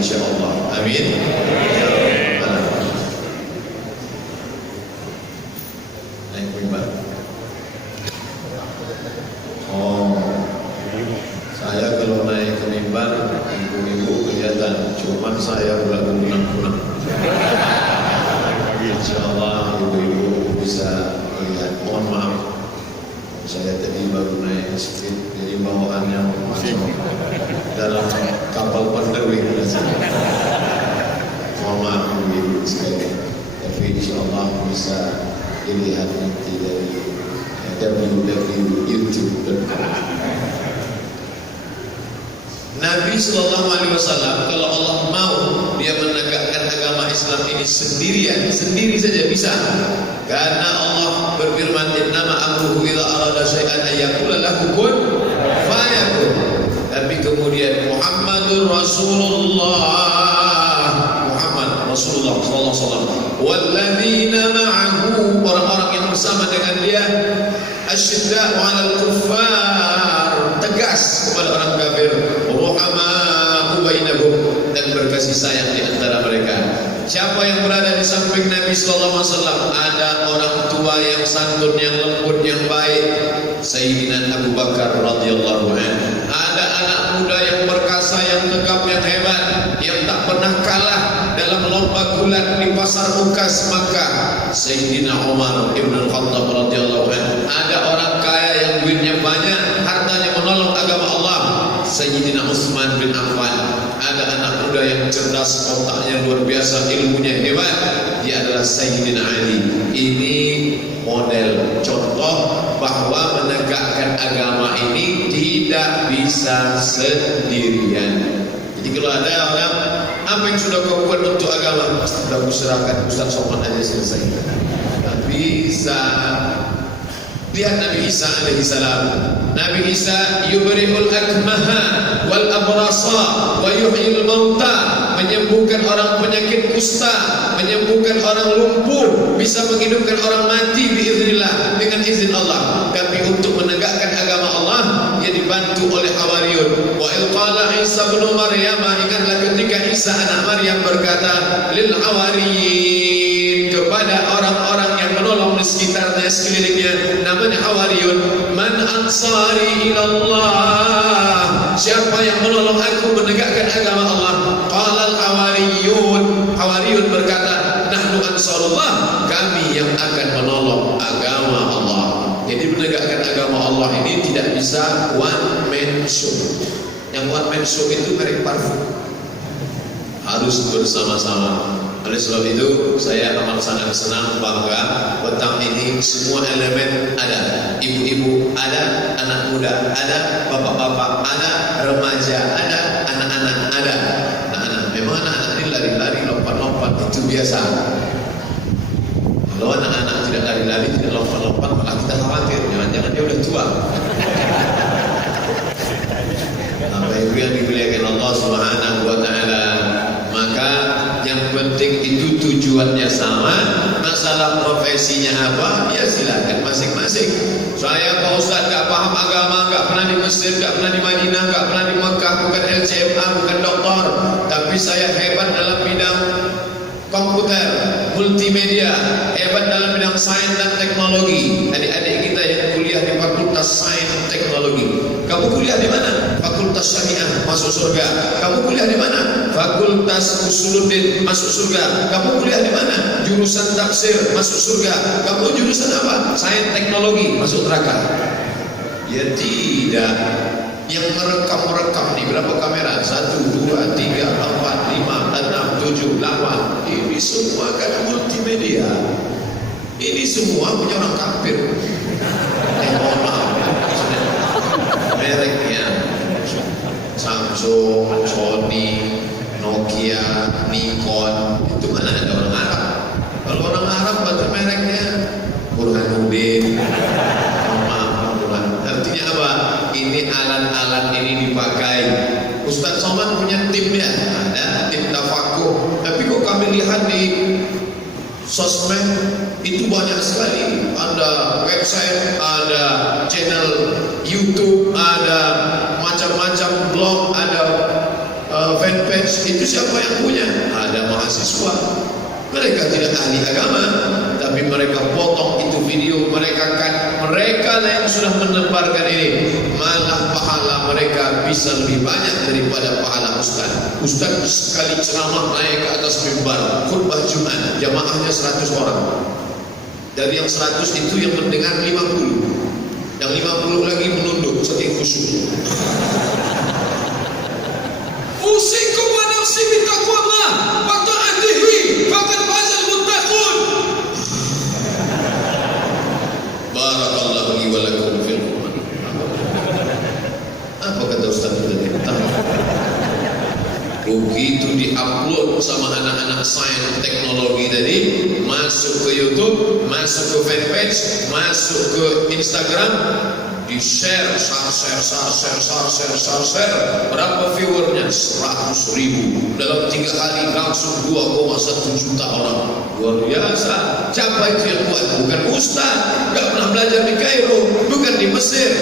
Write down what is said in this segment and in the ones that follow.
insyaallah. Amin. Naik mimbar. Oh, saya kalau naik ke mimbar ibu-ibu kelihatan, cuman saya belum kunang-kunang. Insyaallah ibu-ibu bisa lihat. Mohon maaf, saya tadi baru naik sedikit, jadi bawaannya masuk dalam kapal Pandawi. Mohon maaf ibu-ibu sekalian, tapi insyaallah bisa dilihat nanti dari www.youtube.com. Nabi SAW kalau Allah mau dia menegakkan agama Islam ini sendiri saja bisa, karena Allah berfirman innama amruhu idza arada syai'an ayyaqula lahu kun fayakun. Tapi kemudian Muhammadur Rasulullah sallallahu alaihi wasallam walladzina ma'ahu, orang-orang yang bersama dengan dia, asyidda'u 'alal kuffar, tegas kepada orang kafir, ruhama'u bainahum, dan berkasih sayang di antara mereka. Siapa yang berada di samping Nabi sallallahu alaihi wasallam? Ada orang tua yang santun, yang lembut, yang baik, Sayyidina Abu Bakar radhiyallahu anhu. Ada anak muda yang perkasa, yang tegap, yang hebat, yang tak pernah kalah dalam lomba gulat di pasar Ukas Makkah, Sayyidina Umar ibn al-Khattab radhiyallahu anhu. Ada orang kaya yang duitnya banyak, hartanya menolong agama Allah, Sayyidina Utsman bin Affan. Ada anak muda yang cerdas, otaknya luar biasa, ilmunya hebat, dia adalah Sayyidina Ali. Ini model contoh bahwa menegakkan agama ini tidak bisa sendirian. Jadi kalau ada orang, apa yang sudah kau buat untuk agama? Sudah aku serahkan Ustaz Somad aja, selesai. Tak bisa. Lihat Nabi Isa alaihi salam. Nabi Isa yubri'ul akmaha wal abrasa wa yuhyil mauta, menyembuhkan orang penyakit kusta, menyembuhkan orang lumpuh, bisa menghidupkan orang mati biiznillah, dengan izin Allah. Tapi untuk menegakkan agama Allah, dia dibantu oleh Hawariyun. Wa il qala Isa bin Maryam, ingatlah ketika Isa anak Maryam berkata lil Hawariyin, kepada orang-orang yang menolong di sekitarnya, sekelilingnya, namanya Hawariyun, man ansari ilallah, siapa yang menolong aku menegakkan agama Allah? Qala al-Hawariyun, Hawariyun berkata nahnu ansarullah, kami yang akan menolong agama Allah. Jadi menegakkan agama Allah ini tidak bisa one man show. Yang one man show itu merek parfum, harus bersama-sama. Oleh sebab itu saya amat sangat senang, bangga petang ini semua elemen ada. Ibu-ibu ada, anak muda ada, bapak-bapak ada, remaja ada, anak-anak ada. Anak-anak, memang anak-anak ini lari-lari, lompat-lompat, itu biasa. Kalau anak-anak tidak lari-lari, tidak lompat-lompat, malah kita khawatir, jangan-jangan dia udah tua. Bapak Ibu yang dimuliakan Allah Subhanahu wa taala, maka yang penting itu tujuannya sama. Masalah profesinya apa, ya silakan masing-masing. Saya Pak Ustaz gak paham agama, gak pernah di Mesir, gak pernah di Madinah, gak pernah di Mekah, bukan LCMA, bukan doktor, tapi saya hebat dalam bidang komputer, multimedia, hebat dalam bidang sains dan teknologi. Adik-adik kita yang kuliah di Fakultas Sains dan Teknologi, kamu kuliah di mana? Fakultas Syariah, masuk surga. Kamu kuliah di mana? Fakultas Usuluddin, masuk surga. Kamu kuliah di mana? Jurusan tafsir, masuk surga. Kamu jurusan apa? Sains teknologi, masuk neraka. Ya tidak. Yang merekam nih berapa kamera? 1, 2, 3, 4, 5, 6, 7, 8. Ini semua kan multimedia. Ini semua punya orang kafir. Mohon maaf, mereknya Samsung, Sony, Nokia, Nikon, itu mana ada orang Arab? Kalau orang Arab berarti mereknya Burhanuddin. Artinya apa? Ini alat-alat ini dipakai. Ustaz Somad punya timnya, ada tim tafakuh. Tapi kok kami lihat di sosmed itu banyak sekali. Ada website, ada channel YouTube, ada macam-macam blog, ada fanpage itu siapa yang punya? Ada mahasiswa. Mereka tidak ahli agama, tapi mereka potong itu video, mereka yang sudah menebarkan ini, malah pahala mereka bisa lebih banyak daripada pahala ustaz. Ustaz sekali ceramah naik ke atas mimbar, khutbah Jumat, jamaahnya 100 orang. Dari yang 100 itu yang mendengar 50, yang 50 lagi menunduk saking khusyuk. Usikum wa nafsi bittaqwallah wa ta'atihi faqad fazal muttaqun. Barakallahu li wa lakum fil Qur'an. Apa kata Ustaz tadi? Begitu diupload sama anak-anak sains teknologi tadi, masuk ke YouTube, masuk ke fanpage, masuk ke Instagram, di-share, share. Berapa viewernya? 100.000. Dalam 3 hari langsung 2,1 juta orang. Luar biasa. Siapa itu yang buat? Bukan ustaz, gak pernah belajar di Kairo, bukan di Mesir,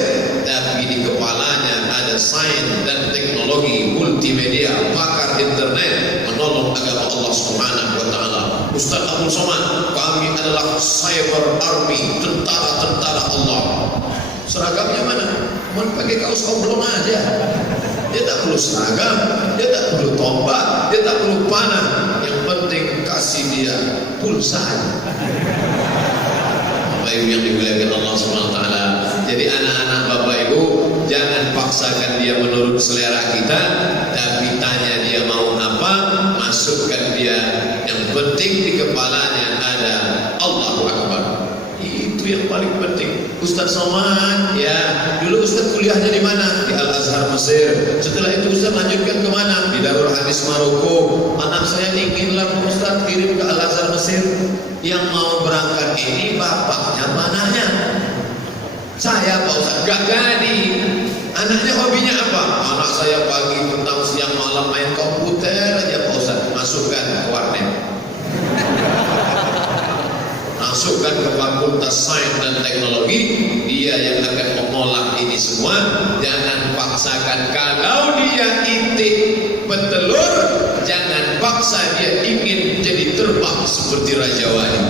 tapi di kepalanya ada sains dan teknologi multimedia, pakar internet, menolong agama Allah Subhanahu wa taala. Ustaz Abdul Somad, kami adalah cyber army, tentara Allah. Seragamnya mana? Mau pakai kaos oblong aja. Dia tak perlu seragam, dia tak perlu tombak, dia tak perlu panah. Yang penting kasih dia pulsa. Bapak Ibu yang dimuliakan Allah Subhanahu wa taala. Jadi anak-anak Bapak Ibu, jangan paksakan dia menurut selera kita, tapi tanya dia mau apa, masukkan dia. Yang penting di kepalanya ada Allahu Akbar. Itu yang paling penting. Ustaz Somad, ya, dulu Ustaz kuliahnya di mana? Di Al-Azhar Mesir. Setelah itu Ustaz lanjutkan ke mana? Di Darul Hadis Maroko. Anak saya inginlah Ustaz kirim ke Al-Azhar Mesir. Yang mau berangkat ini bapaknya mananya? Saya Pak Ustaz, gak jadi. Anaknya hobinya apa? Anak saya pagi, petang, siang, malam main komputer aja Pak Ustaz. Masukkan ke warnet. Masukkan ke Fakultas Sains dan Teknologi, dia yang akan mengolah ini semua. Jangan paksakan. Kalau dia itik petelur, jangan paksa dia ingin jadi terbang seperti Raja Wali.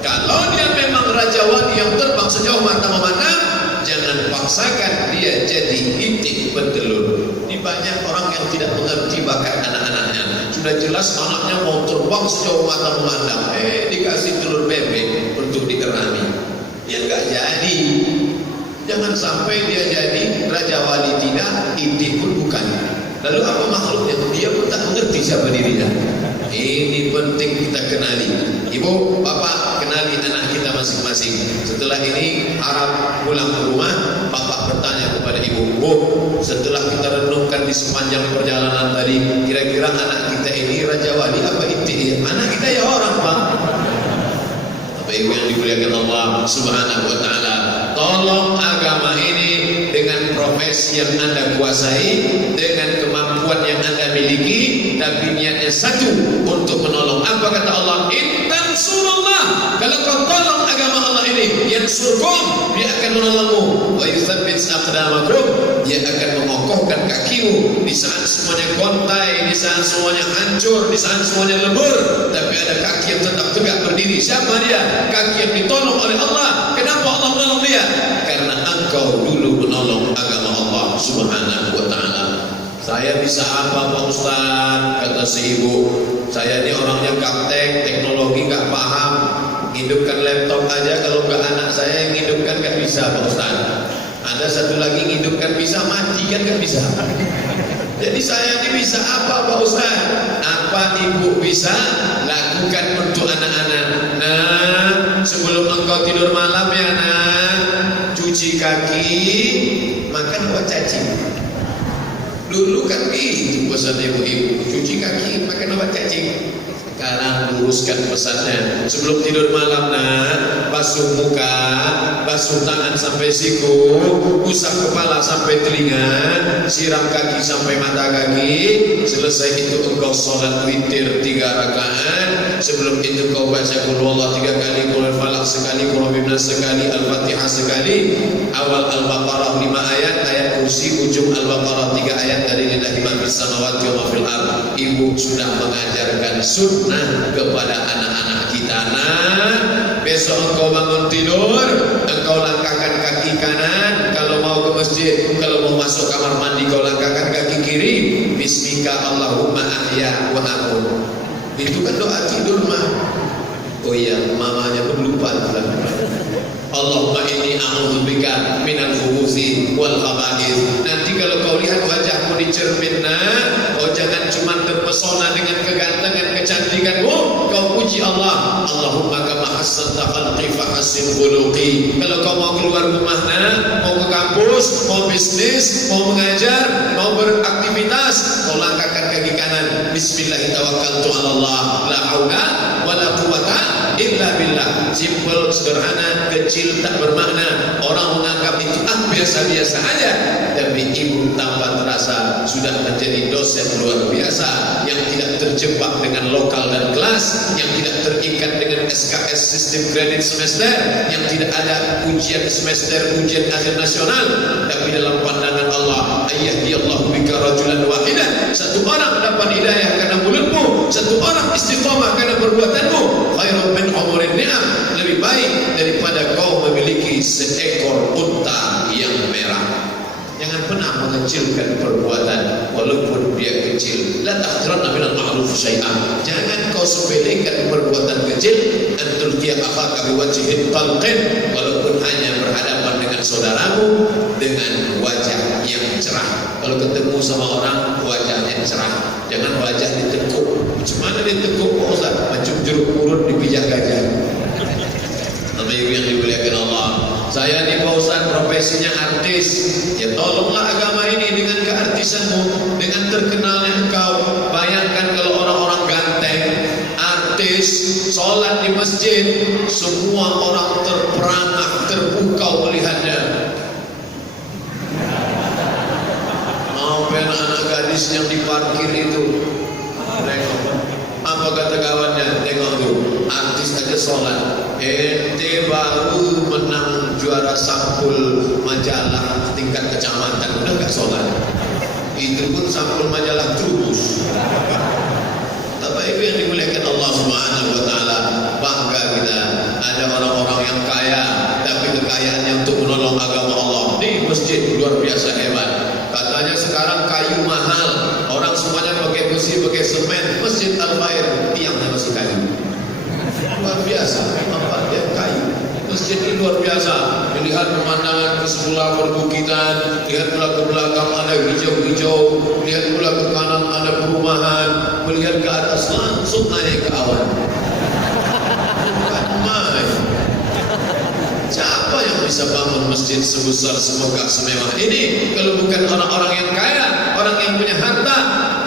Kalau dia memang Raja Wali yang terbang sejauh mata memandang, jangan paksakan dia jadi itik petelur. Ini banyak orang yang tidak mengerti bakat anak-anaknya. Sudah jelas anaknya mau terbang sejauh mata memandang, dikasih telur bebek untuk dikerami. Ya enggak jadi. Jangan sampai dia jadi Raja Wali tidak, itik pun bukan. Lalu apa makhluknya? Dia pun tak mengerti siapa dirinya. Ini penting kita kenali. Ibu, bapak, kenali anak kita masing-masing. Setelah ini harap pulang ke rumah, bapak bertanya kepada ibu, Bu, setelah kita renungkan di sepanjang perjalanan tadi, kira-kira anak kita ini Raja Wali apa itik? Anak kita ya orang, Pak. Bapak Ibu yang dimuliakan Allah Subhanahu wa taala, tolong agama ini dengan profesi yang Anda kuasai, dengan kemampuan yang Anda miliki, tapi niatnya satu, untuk menolong. Apa kata Allah? Intan surullah. Kalau kau tolong agama Allah ini, yang surkum, dia akan menolongmu. Wa yuthabbit aqdamakum, dia akan mengokohkan kakimu di saat semuanya gontai, di saat semuanya hancur, di saat semuanya lebur, tapi ada kaki yang tetap tegak berdiri. Siapa dia? Kaki yang ditolong oleh Allah. Kenapa Allah menolong dia? Karena engkau dulu menolong agama Allah Subhanahu wa taala. Saya bisa apa Pak Ustaz? Kata si ibu, saya ini orangnya gaptek, teknologi gak paham, hidupkan laptop aja, kalau gak anak saya yang hidupkan gak bisa Pak Ustaz. Ada satu lagi hidupkan bisa, mati kan gak bisa. Jadi saya ini bisa apa Pak Ustaz? Apa ibu bisa lakukan untuk anak-anak? Nah, sebelum engkau tidur malam ya nak, cuci kaki, makan buat cacing. Dulu kan gitu pesan ibu-ibu, cuci kaki, makan obat cacing. Sekarang luruskan pesannya. Sebelum tidur malam nak, basuh muka, basuh tangan sampai siku, usap kepala sampai telinga, siram kaki sampai mata kaki. Selesai itu engkau sholat witir 3 rakaat. Sebelum itu kau baca qul huwallahu 3 kali, qul falaq sekali, qul bibnas sekali, al-fatihah sekali. Awal al-baqarah 5 ayat, ayat kursi ujung al-baqarah 3 ayat dari lillahi ma fis samawati wa ma fil ardh. Ibu sudah mengajarkan sunnah kepada anak-anak kita. Nah, besok engkau bangun tidur, engkau langkahkan kaki kanan. Kalau mau ke masjid, kalau mau masuk kamar mandi, kau langkahkan kaki kiri. Bismika Allahumma ahya wa amut. Itu kan doa tidur mah. Oh iya, mamanya pun lupa. Allahumma inni a'udzubika minal khubuthi wal khaba'ith. Nanti kalau kau lihat wajahmu di cermin, kau jangan cuma terpesona dengan kegantengan kecantikanmu, kau puji Allah. Allahumma kama hassanta khalqi fa hassin khuluqi. Kalau kau mau keluar rumah, mau ke kampus, mau bisnis, mau mengajar, mau beraktivitas, kau langkahkan kaki kanan. Bismillahirrahmanirrahim. Allah, la haula wala quwwata illa billah. Simple, sederhana, kecil, tak bermakna. Orang menganggap itu biasa-biasa aja, tapi ibu tanpa terasa sudah menjadi dosen luar biasa yang tidak terjebak dengan lokal dan kelas, yang tidak terikat dengan SKS sistem kredit semester, yang tidak ada ujian semester, ujian akhir nasional, tapi dalam pandangan Allah, ayyadiyallahu bika rajulan wahidan, satu orang dapat hidayah karena mulutmu, satu orang istiqamah karena perbuatanmu, khairun min umurin ni'am, lebih baik daripada kau memiliki seekor unta yang merah. Jangan pernah mengecilkan perbuatan walaupun dia kecil. La tahqiranna minal ma'ruf syai'an. Jangan kau sepelekan perbuatan kecil. Antul qiyam akhaka biwajhin talqin, walaupun hanya berhadapan dengan saudaramu dengan wajah yang cerah. Kalau ketemu sama orang wajahnya cerah, jangan wajah ditekuk. Macam mana ditekuk Pak Ustaz? Macam jeruk purut dipijak gajah. Nama ibu yang dimuliakan Allah. Saya di Pak Ustaz profesinya artis. Ya tolonglah agama ini dengan keartisanmu, dengan terkenalnya engkau. Bayangkan kalau orang-orang ganteng, artis, sholat di masjid, semua orang terperangah, terpukau melihatnya. Mau anak-anak gadis yang diparkir itu, apa kata kawannya? Tengok tuh, artis aja sholat. Ente baru menang juara sampul majalah tingkat kecamatan, udah gak sholat. Itu pun sampul majalah terus. Bapak Ibu yang dimuliakan Allah Subhanahu wa taala, bangga kita ada orang-orang yang kaya, tapi kekayaannya untuk menolong agama Allah. Di masjid luar biasa hebat. Katanya sekarang kayu mahal, orang semuanya pakai besi, pakai semen. Masjid Al-Fair tiangnya masih kayu. Luar biasa, tempatnya kayu. Masjid ini luar biasa. Melihat pemandangan ke sebelah perbukitan, lihat pula ke belakang ada hijau-hijau, lihat pula ke kanan ada perumahan, melihat ke atas langsung naik ke awan. Bukan main. Siapa yang bisa bangun masjid sebesar semegah semewah ini kalau bukan orang-orang yang kaya, orang yang punya harta?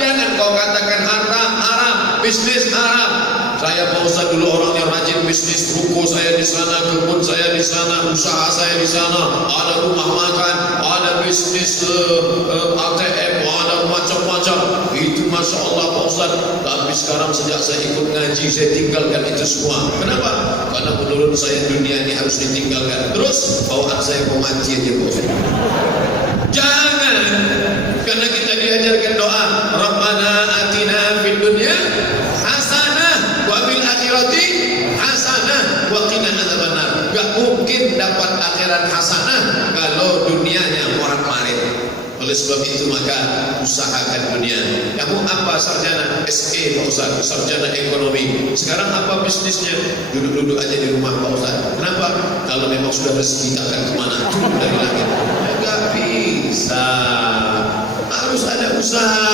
Jangan kau katakan harta haram, bisnis haram. Saya Pak Ustaz dulu orang yang rajin bisnis, ruko saya di sana, kebun saya di sana, usaha saya di sana, ada rumah makan, ada bisnis ATM, ada macam-macam. Itu Masya Allah Pak Ustaz. Tapi sekarang sejak saya ikut ngaji, saya tinggalkan itu semua. Kenapa? Karena menurut saya dunia ini harus ditinggalkan. Terus bawaan saya mau mati aja Pak Ustaz. Jangan, karena kita diajarkan doa, Rabbana atina fid dunya hasanah wa fil akhirati hasanah wa qina adzabannar. Gak mungkin dapat akhirat hasanah kalau dunianya morat-marit. Oleh sebab itu maka usahakan dunia. Kamu apa sarjana? SE Pak Ustaz, sarjana ekonomi. Sekarang apa bisnisnya? Duduk-duduk aja di rumah Pak Ustaz. Kenapa? Kalau memang sudah rezeki takkan kemana? Turun dari langit. Enggak bisa. Harus ada usaha.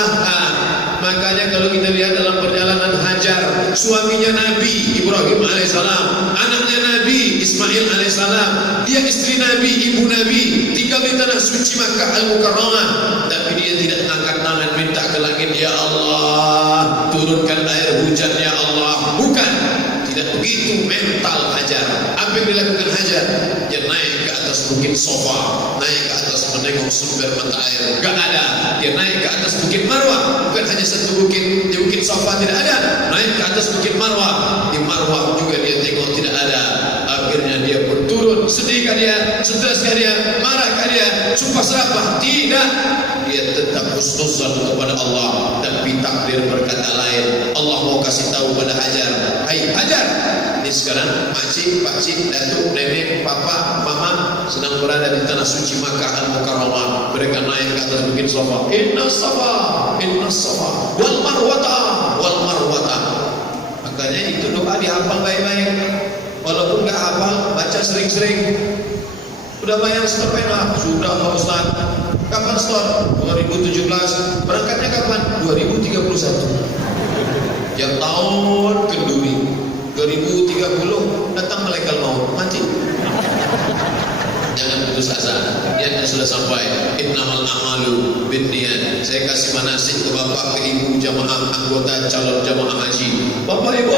Makanya kalau kita lihat dalam perjalanan Hajar, suaminya Nabi Ibrahim alaihissalam, anaknya Nabi Ismail Ismail alaihissalam, dia istri Nabi, ibu Nabi, tinggal di tanah suci Makkah Al-Mukarramah, tapi dia tidak angkat tangan minta ke langit, ya Allah turunkan air hujan ya Allah. Bukan, tidak begitu mental Hajar. Apa yang dilakukan Hajar? Dia naik ke atas bukit Sofa, naik ke atas menengok sumber mata air, gak ada. Dia naik ke atas bukit Marwah, bukan hanya satu bukit, di bukit Sofa tidak ada, naik ke atas bukit Marwah, di Marwah juga dia tengok tidak ada. Akhirnya dia pun turun. Sedihkah dia? Streskah dia? Marahkah dia? Sumpah serapah? Tidak. Dia tetap husnuzan kepada Allah, tapi takdir berkata lain. Allah mau kasih tahu pada Hajar, hai Hajar, ini sekarang makcik, pakcik, datuk, nenek, papa, mama sedang berada di tanah suci Makkah Al-Mukarramah. Mereka naik ke atas bukit Safa. Inna Safa wal Marwata, wal Marwata. Makanya itu doa dihafal baik-baik. Walaupun enggak hafal, baca sering-sering. Sudah bayar store pena? Sudah Pak Ustaz. Kapan store? 2017. Berangkatnya kapan? 2031. Yang tahun kenduri 2030 datang malaikat maut, mati. Jangan putus asa. Niatnya sudah sampai. Innamal a'malu binniyat. Saya kasih manasik ke bapak, ke ibu, jamaah anggota calon jamaah haji. Bapak ibu,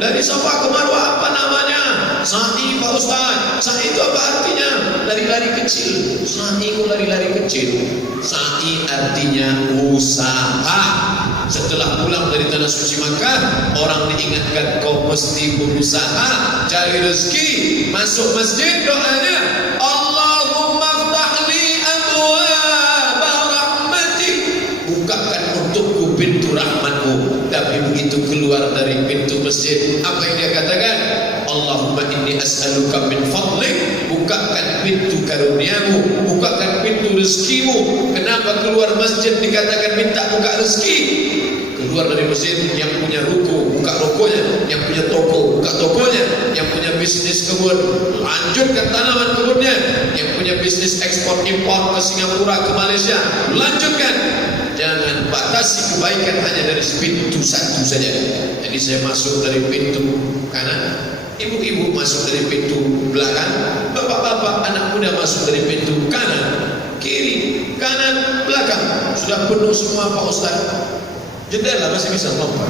dari Safa ke Marwah apa namanya? Sa'i Pak Ustaz. Sa'i itu apa artinya? Lari-lari kecil. Sa'i itu lari-lari kecil. Sa'i artinya usaha. Setelah pulang dari tanah suci Makkah, orang diingatkan kau mesti berusaha cari rezeki. Masuk masjid doanya, Allahumma ftahli abwaaba rahmatik, bukakan untukku pintu rahmatmu. Tapi begitu keluar dari pintu masjid, apa yang dia katakan? Allahumma inni as'aluka min fadlik, bukakan pintu karuniamu, bukakan pintu rezekimu. Kenapa keluar masjid dikatakan minta buka rezeki? Keluar dari masjid, yang punya ruko buka rukonya, yang punya toko buka tokonya, yang punya bisnis kebun lanjutkan tanaman kebunnya, yang punya bisnis ekspor impor ke Singapura, ke Malaysia lanjutkan. Jangan batasi kebaikan hanya dari pintu satu saja. Jadi saya masuk dari pintu kanan, ibu-ibu masuk dari pintu belakang, bapak-bapak anak muda masuk dari pintu kanan, kiri, kanan, belakang. Sudah penuh semua Pak Ustaz. Jendela masih bisa lompat.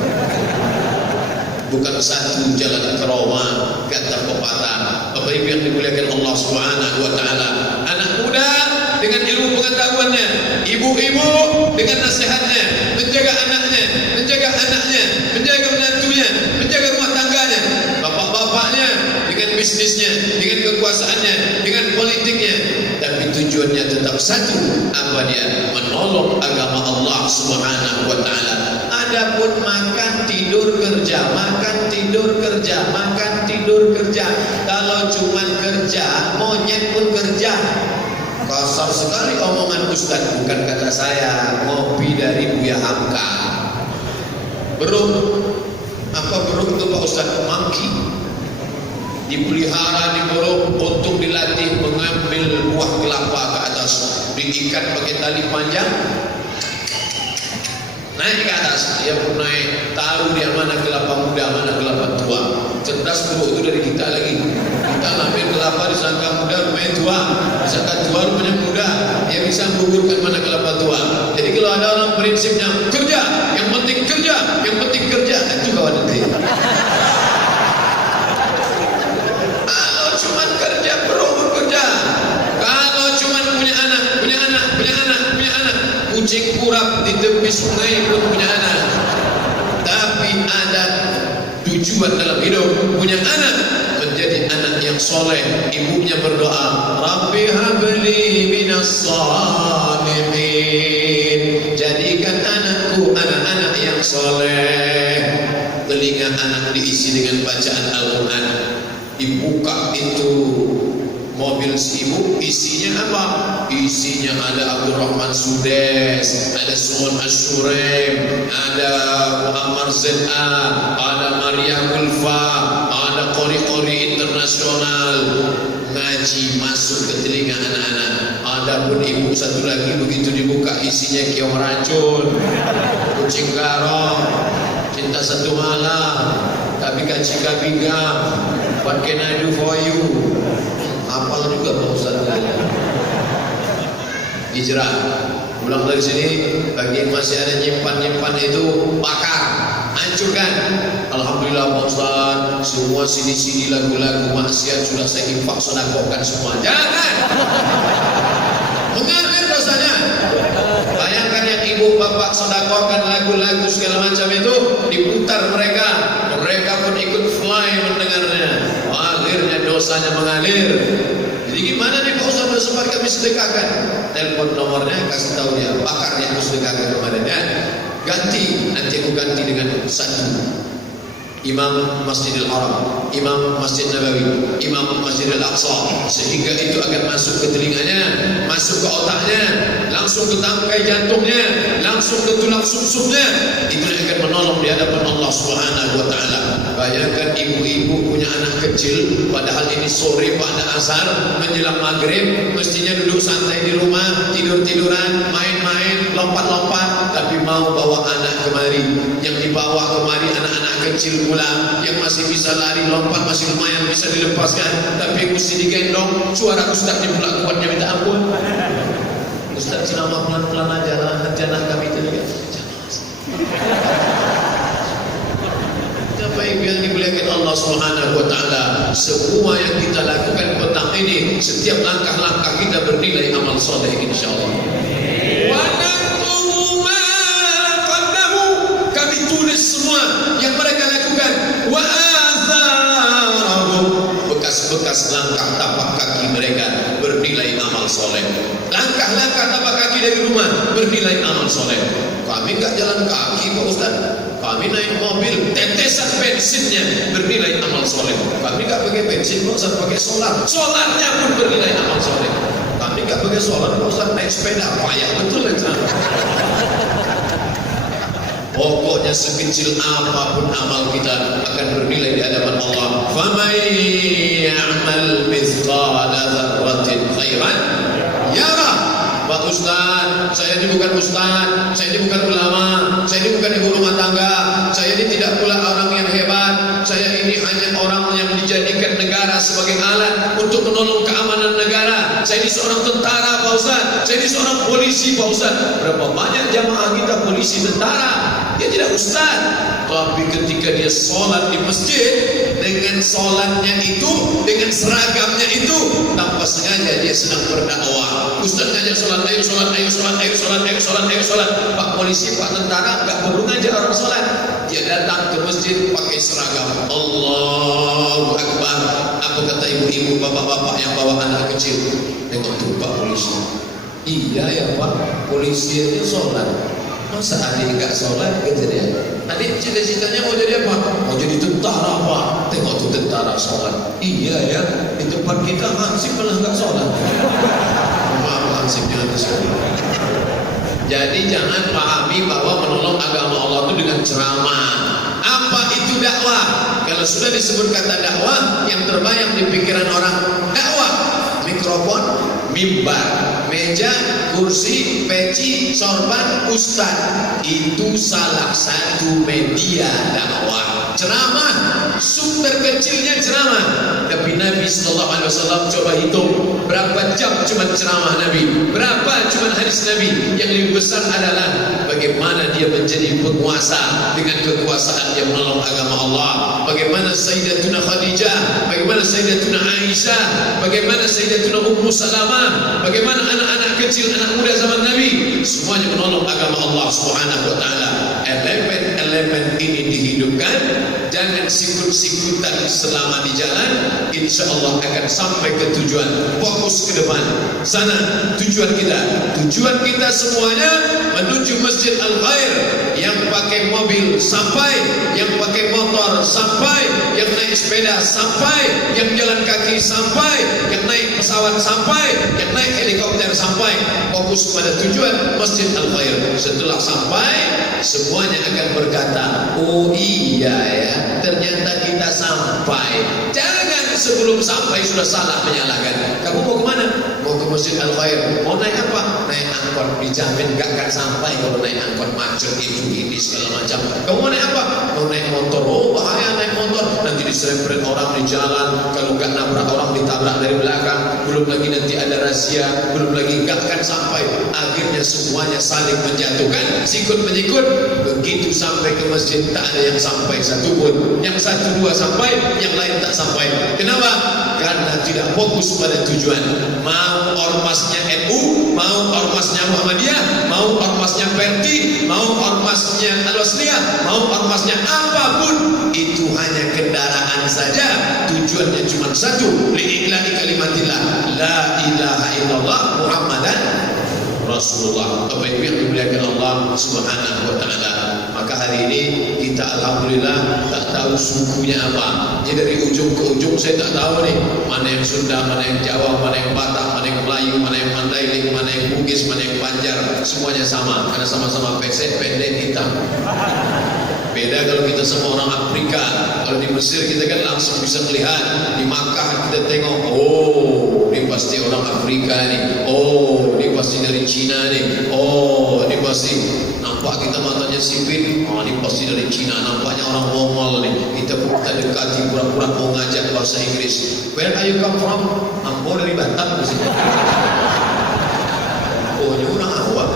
Bukan satu jalan ke Roma, kata pepatah. Bapak Ibu yang dimuliakan Allah Subhanahu wa taala. Anak muda dengan ilmu pengetahuannya, ibu-ibu dengan nasihatnya, menjaga anaknya, menjaga menantunya, menjaga rumah tangganya, bapak-bapaknya dengan bisnisnya, dengan kekuasaannya, dengan politiknya, tapi tujuannya tetap satu. Apa dia? Menolong agama Allah Subhanahu wa taala. Adapun makan tidur kerja, makan tidur kerja, makan tidur kerja. Kalau cuma kerja, monyet pun kerja. Kasar sekali omongan Ustaz, bukan kata saya, ngopi dari Buya Hamka. Beruk, apa beruk itu Pak Ustaz? Mangki. Dipelihara di beruk untuk dilatih mengambil buah kelapa ke atas, diikat pakai tali panjang, naik ke atas. Dia pun naik, tahu dia mana kelapa muda, mana kelapa tua. Cerdas beruk itu dari kita lagi. Kita ngambil kelapa disangka muda, rupanya tua. Disangka tua, rupanya muda. Dia bisa mengukurkan mana kelapa tua. Jadi kalau ada orang prinsipnya kerja, yang penting kerja, yang penting kerja, itu kawan nanti. Kalau cuma kerja, perlu bekerja. Kalau cuma punya anak, kucing kurap di tepi sungai pun punya anak. Tapi ada tujuan dalam hidup, punya anak, menjadi anak yang soleh. Ibunya berdoa, Rabbi habli minas salihin, jadikan anakku anak-anak yang soleh. Telinga anak diisi dengan bacaan Al-Quran. Dibuka itu mobil si ibu, isinya apa? Isinya ada Abdurrahman Sudes, ada Suman Asyurem, ada Muhammad Z.A., ada Maria Kulfa, ada kori-kori internasional. Ngaji masuk ke telinga anak-anak. Ada pun ibu satu lagi, begitu dibuka isinya Kiong Racun, Kucing Garong, Cinta Satu Malam, Tapi Kaci Kabinggam, What can I do for you? Hafal juga Pak Ustaz. Hijrah. Pulang dari sini, bagi yang masih ada nyimpan-nyimpan itu bakar, hancurkan. Alhamdulillah Pak Ustaz, semua CD-CD lagu-lagu maksiat sudah saya infak sedekahkan semua. Jangan. Mengalir dosanya. Bayangkan yang ibu bapak sedekahkan lagu-lagu segala macam itu diputar mereka pun ikut fly mendengarnya. Akhirnya dosanya mengalir. Jadi gimana nih Pak Ustaz, sudah sempat kami sedekahkan? Telepon nomornya, kasih tahu dia, bakar yang aku sedekahkan kemarinnya. Ganti, nanti aku ganti dengan satu. Imam Masjidil Haram, Imam Masjid Nabawi, Imam Masjidil Aqsa, sehingga itu akan masuk ke telinganya, masuk ke otaknya, langsung ke tangkai jantungnya, langsung ke tulang sumsumnya. Itu akan menolong di hadapan Allah Subhanahu wa taala. Bayangkan ibu-ibu punya anak kecil, padahal ini sore pada asar menjelang maghrib, mestinya duduk santai di rumah, tidur-tiduran, main-main, lompat-lompat, tapi mau bawa anak kemari. Yang dibawa kemari anak-anak kecil pula, yang masih bisa lari lompat, masih lumayan bisa dilepaskan, tapi mesti digendong. Suara ustaznya pula kuatnya minta ampun. Ustaz ceramah pelan-pelan aja lah, nanti anak kami itu juga. Apa yang dimuliakan Allah Subhanahu wa taala, semua yang kita lakukan petang ini, setiap langkah-langkah kita bernilai amal soleh insyaallah. Wa naktubu ma qaddamu, kami tulis semua yang mereka lakukan. Wa atharahum, bekas-bekas langkah tapak kaki mereka bernilai amal soleh. Langkah-langkah tapak kaki dari rumah bernilai amal soleh. Kami enggak jalan kaki Pak Ustaz, kami naik mobil, tetesan bensinnya bernilai amal soleh. Kami enggak pakai bensin Pak Ustaz, pakai solar, solarnya pun bernilai amal soleh. Kami enggak pakai solar Pak Ustaz, naik sepeda, payah betul ya. Pokoknya sekecil apapun amal kita akan bernilai di hadapan Allah. Faman ya'mal mithqala dzarratin khairan yara. Pak Ustaz, saya ini bukan Ustaz, saya ini bukan ulama, saya ini bukan ibu rumah tangga, saya ini tidak pula orang yang hebat, saya ini hanya orang yang dijadikan negara sebagai alat untuk menolong keamanan negara. Saya ini seorang tentara Pak Ustaz, saya ini seorang polisi Pak Ustaz. Berapa banyak jamaah kita polisi tentara, dia tidak Ustaz, tapi ketika dia sholat di masjid, dengan sholatnya itu, dengan seragamnya itu, tanpa sengaja dia sedang berdakwah. Ustaz ngajar sholat, ayo sholat, ayo sholat, ayo sholat, ayo sholat, ayo sholat. Pak polisi, Pak tentara nggak perlu ngajar orang sholat, dia datang ke masjid pakai seragam. Allahu Akbar. Apa kata ibu-ibu, bapak-bapak yang bawa anak kecil? Tengok tuh Pak polisi. Iya ya Pak, polisi itu sholat. Masa adik enggak sholat gitu dia? Adik cita-citanya mau jadi apa? Mau jadi tentara Pak. Tengok tuh tentara sholat. Iya ya, di tempat kita hansip malah enggak sholat. Maaf hansip jangan disebut. Jadi jangan pahami bahwa menolong agama Allah itu dengan ceramah. Apa itu dakwah? Kalau sudah disebut kata dakwah, yang terbayang di pikiran orang dakwah, mikrofon, mimbar, meja, kursi, peci, sorban, ustaz. Itu salah satu media dakwah. Ceramah, sub terkecilnya ceramah. Tapi Nabi SAW coba hitung berapa jam cuma ceramah Nabi, berapa cuma hadis Nabi. Yang lebih besar adalah bagaimana dia menjadi penguasa dengan kekuasaan yang menolong agama Allah. Bagaimana Sayyidatuna Khadijah, bagaimana Sayyidatuna Aisyah, bagaimana Sayyidatuna Ummu Salamah, bagaimana anak-anak kecil, anak muda zaman Nabi, semuanya menolong agama Allah Subhanahu wa taala. Elemen-elemen ini dihidupkan, jangan sikut-sikutan selama di jalan, insya Allah akan sampai ke tujuan. Fokus ke depan, sana tujuan kita. Tujuan kita semuanya menuju Masjid Al-Khair. Yang pakai mobil sampai, yang pakai motor sampai, yang naik sepeda sampai, yang jalan kaki sampai, yang naik pesawat sampai, yang naik helikopter sampai. Fokus pada tujuan Masjid Al-Khair. Setelah sampai, semuanya akan berkata, oh iya ya, ternyata kita sampai. Jangan sebelum sampai sudah salah menyalahkan. Kamu mau kemana? Mau ke Masjid Al-Khair. Mau naik apa? Naik angkot. Dijamin gak akan sampai kalau naik angkot, macet ini segala macam. Kamu mau naik apa? Mau naik motor. Oh bahaya naik motor, nanti diserempet orang, jalan, kalau nggak nabrak orang ditabrak dari belakang, belum lagi nanti ada razia, belum lagi nggak akan sampai. Akhirnya semuanya saling menjatuhkan, sikut menyikut. Begitu sampai ke masjid tak ada yang sampai satu pun. Yang satu dua sampai, yang lain tak sampai. Kenapa? Karena tidak fokus pada tujuan. Mau ormasnya NU, mau ormasnya Muhammadiyah, mau ormasnya Perti, mau ormasnya Al-Wasliyah, mau ormasnya apapun, itu hanya kendaraan saja. Tujuannya cuma satu, li'ilahi kalimatillah, la ilaha illallah Muhammadan Rasulullah. Bapak Ibu yang dimuliakan Allah Subhanahu wa taala. Maka hari ini kita alhamdulillah tak tahu sukunya apa. Jadi dari ujung ke ujung saya tak tahu nih, mana yang Sunda, mana yang Jawa, mana yang Batak, mana yang Melayu, mana yang Mandailing, mana yang Bugis, mana yang Banjar, semuanya sama karena sama-sama pesek, pendek, hitam. Beda kalau kita sama orang Afrika. Kalau di Mesir kita kan langsung bisa melihat, di Makkah kita tengok, oh ini pasti orang Afrika nih, oh ini pasti dari Cina nih, oh ini pasti, nampak kita matanya sipit, oh ini pasti dari Cina, nampaknya orang Mongol nih. Kita dekati pura-pura mau ngajak bahasa Inggris. Where are you come from? Ambo dari Batam sih. Oh ini orang awak.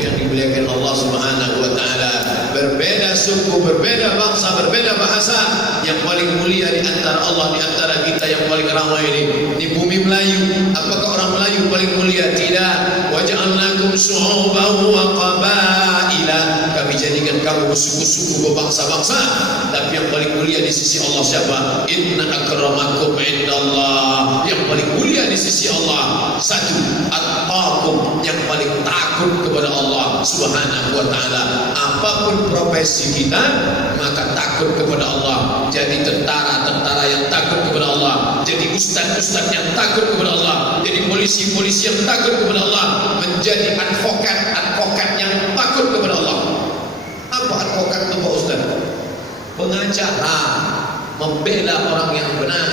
Yang dimuliakan Allah Subhanahu wa taala. Berbeda suku, berbeda bangsa, berbeda bahasa. Yang paling mulia di antara Allah, di antara kita yang paling ramai ini di bumi Melayu. Apakah orang Melayu paling mulia? Tidak. Wa ja'alnakum syu'uban wa qabaila. Kami jadikan kamu suku-suku berbangsa-bangsa. Tapi yang paling mulia di sisi Allah siapa? Inna akramakum indallah. Yang paling mulia di sisi Allah satu, attaqum, yang paling takut kepada Allah Subhanahu wa taala. Apapun profesi kita, maka takut kepada Allah. Jadi tentara yang takut kepada Allah, jadi ustaz yang takut kepada Allah, jadi polisi yang takut kepada Allah, menjadi advokat yang takut kepada Allah. Apa advokat itu Pak Ustaz? Pengacara, membela orang yang benar.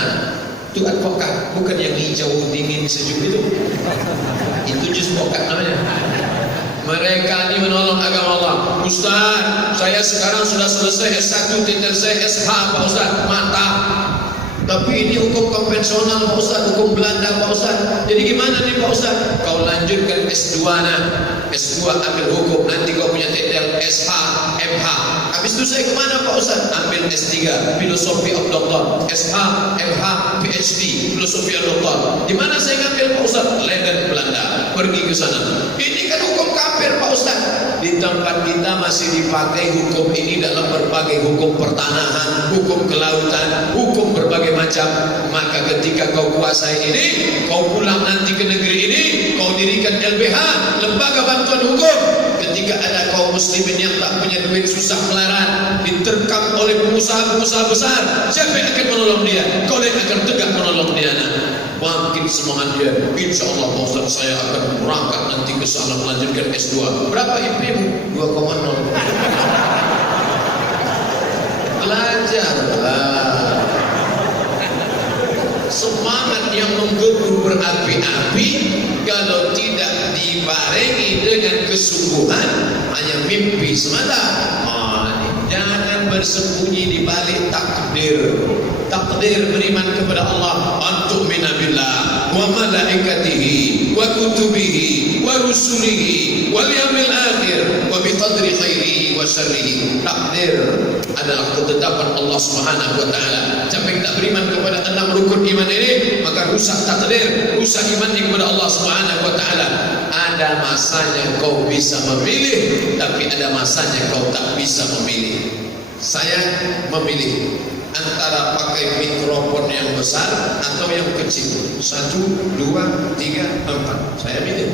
Itu advokat, bukan yang hijau dingin sejuk itu. Itu just advokat namanya. Mereka ini menolong agama Allah. Ustaz, saya sekarang sudah selesai S1, titel saya SH Pak Ustaz, mantap. Tapi ini hukum konvensional Pak Ustaz, hukum Belanda Pak Ustaz. Jadi gimana nih Pak Ustaz? Kau lanjutkan S2 nah. S2 ambil hukum, nanti kau punya titel SH, MH. Habis itu saya kemana Pak Ustaz? Ambil S3, Philosophy of Doctor, SH, MH, PhD, Philosophy of Doctor. Di mana saya ngambil Pak Ustaz? Leiden, Belanda. Pergi ke sana. Ini kan hukum kafir Pak Ustaz. Di tempat kita masih dipakai hukum ini dalam berbagai hukum pertanahan, hukum kelautan, hukum berbagai macam. Maka ketika kau kuasai ini, kau pulang nanti ke negeri ini, kau dirikan LBH, lembaga bantuan hukum. Ketika ada kaum muslimin yang tak punya duit, susah melarat, diterkam oleh pengusaha-pengusaha besar, siapa yang akan menolong dia? Kau yang akan tegak menolong dia. Makin semangat dia. Insya Allah Pak Ustaz, saya akan berangkat nanti ke sana melanjutkan S2. Berapa IP-mu? 2,0. Belajarlah. Semangat yang menggebu berapi-api kalau tidak dibarengi dengan kesungguhan, hanya mimpi semata. Jangan bersembunyi di balik takdir. Takdir beriman kepada Allah, antu'mina billah wa malaikatihi wa kutubihi wa rusulihi wal yaumil akhir wa bi qadri khairihi wa syarrihi. Takdir adalah ketetapan Allah Subhanahu wa taala. Siapa yang tak beriman kepada 6 rukun iman ini, maka rusak takdir, rusak imannya kepada Allah Subhanahu wa taala. Ada masanya kau bisa memilih, tapi ada masanya kau tak bisa memilih. Saya memilih antara pakai mikrofon yang besar atau yang kecil. 1, 2, 3, 4. Saya milih.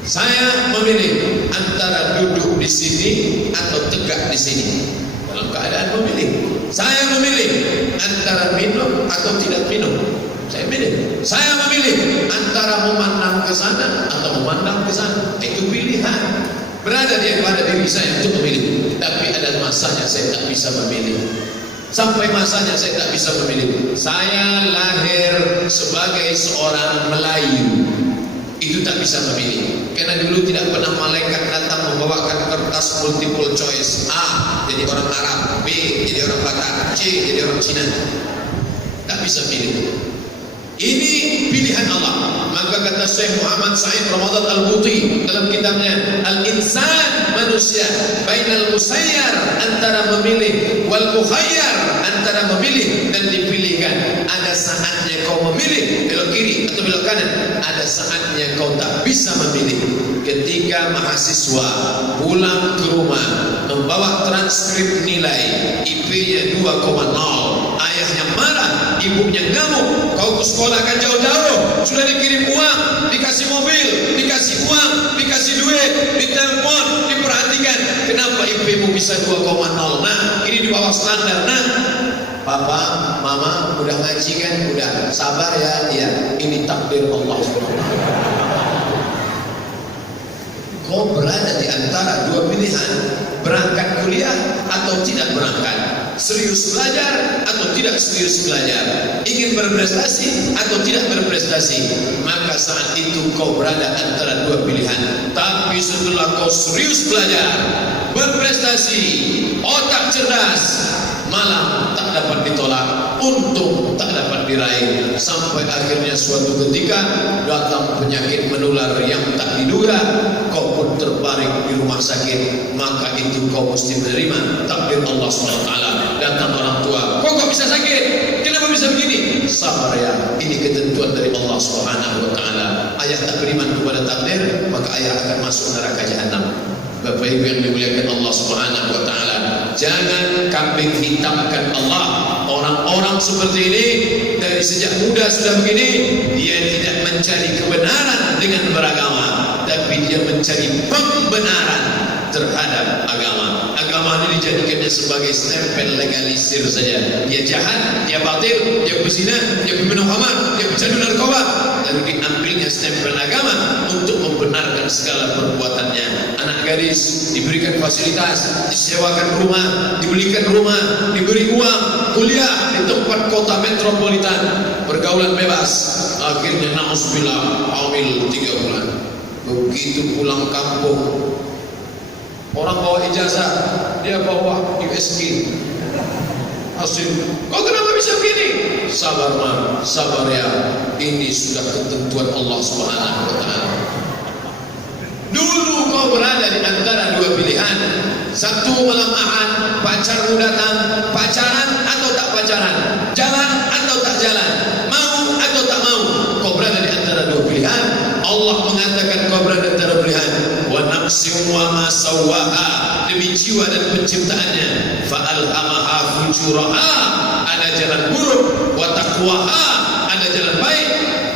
Saya memilih antara duduk di sini atau tegak di sini. Dalam keadaan memilih. Saya memilih antara minum atau tidak minum. Saya pilih. Saya memilih antara memandang ke sana atau memandang ke sana. Itu pilihan. Berada di pada diri saya untuk memilih. Tapi ada masanya saya tak bisa memilih. Sampai masanya saya tak bisa memilih. Saya lahir sebagai seorang Melayu. itu tak bisa memilih. Karena dulu tidak pernah malaikat datang membawakan kertas multiple choice. A jadi orang Arab, B jadi orang Batak, C jadi orang Cina. Tak bisa pilih. Ini pilihan Allah. Maka kata Syekh Muhammad Said Ramadan Al-Buti dalam kitabnya Al-Insan, manusia bainal musayyar, antara memilih, wal mukhayyar, antara memilih dan dipilihkan. Ada saatnya kau memilih belok kiri atau belok kanan, ada saatnya kau tak bisa memilih. Ketika mahasiswa pulang ke rumah membawa transkrip nilai IP-nya 2,0, ayahnya marah, ibunya ngamuk. Kau ke sekolah kan jauh-jauh, sudah dikirim uang, dikasih mobil, dikasih uang, dikasih duit, ditelepon, diperhatikan. Kenapa IP-mu bisa 2,0? Nah, ini di bawah standar. Nah, papa, mama udah ngaji kan? Udah, sabar ya. Iya, ini takdir Allah SWT. Kau berada di antara dua pilihan, berangkat kuliah atau tidak berangkat, serius belajar atau tidak serius belajar, ingin berprestasi atau tidak berprestasi. Maka saat itu kau berada antara dua pilihan. Tapi setelah kau serius belajar, berprestasi, otak cerdas, malam tak dapat ditolak, untung tak dapat diraih, sampai akhirnya suatu ketika datang penyakit menular yang tak diduga, kau pun terbaring di rumah sakit. Maka itu kau mesti menerima takdir Allah SWT. Datang orang tua, kok bisa sakit? Kenapa bisa begini? Sabar ya, ini ketentuan dari Allah SWT. Ayah tak beriman kepada takdir, maka ayah akan masuk neraka jahanam. Bapak Ibu yang dimuliakan Allah Subhanahu wa taala, jangan kambing hitamkan Allah. Orang-orang seperti ini dari sejak muda sudah begini, dia tidak mencari kebenaran dengan beragama, tapi dia mencari pembenaran terhadap agama. Agama ini dijadikannya sebagai stempel legalisir saja. Dia jahat, dia batil, dia berzina, dia peminum khamar, dia pecandu narkoba, lalu diambilnya stempel agama untuk membenarkan segala perbuatannya. Anak gadis diberikan fasilitas, disewakan rumah, dibelikan rumah, diberi uang, kuliah di tempat kota metropolitan, pergaulan bebas. Akhirnya na'udzubillah hamil 3 bulan. Begitu pulang kampung, orang bawa ijazah, dia bawa USG. Hasil, kok kenapa bisa begini? Sabar man, sabar ya. Ini sudah ketentuan Allah Subhanahu wa taala. Dulu kau berada di antara dua pilihan. Satu malam Ahad, pacarmu datang, pacaran atau tak pacaran, jalan atau tak jalan, mau atau tak mau. Kau berada di antara dua pilihan. Allah mengatakan kau berada di antara pilihan. Wa nafsin wa ma sawwaha, demi jiwa dan penciptaannya. Fa alhamaha fujuraha, ada jalan buruk, wa taqwaha, ada jalan baik.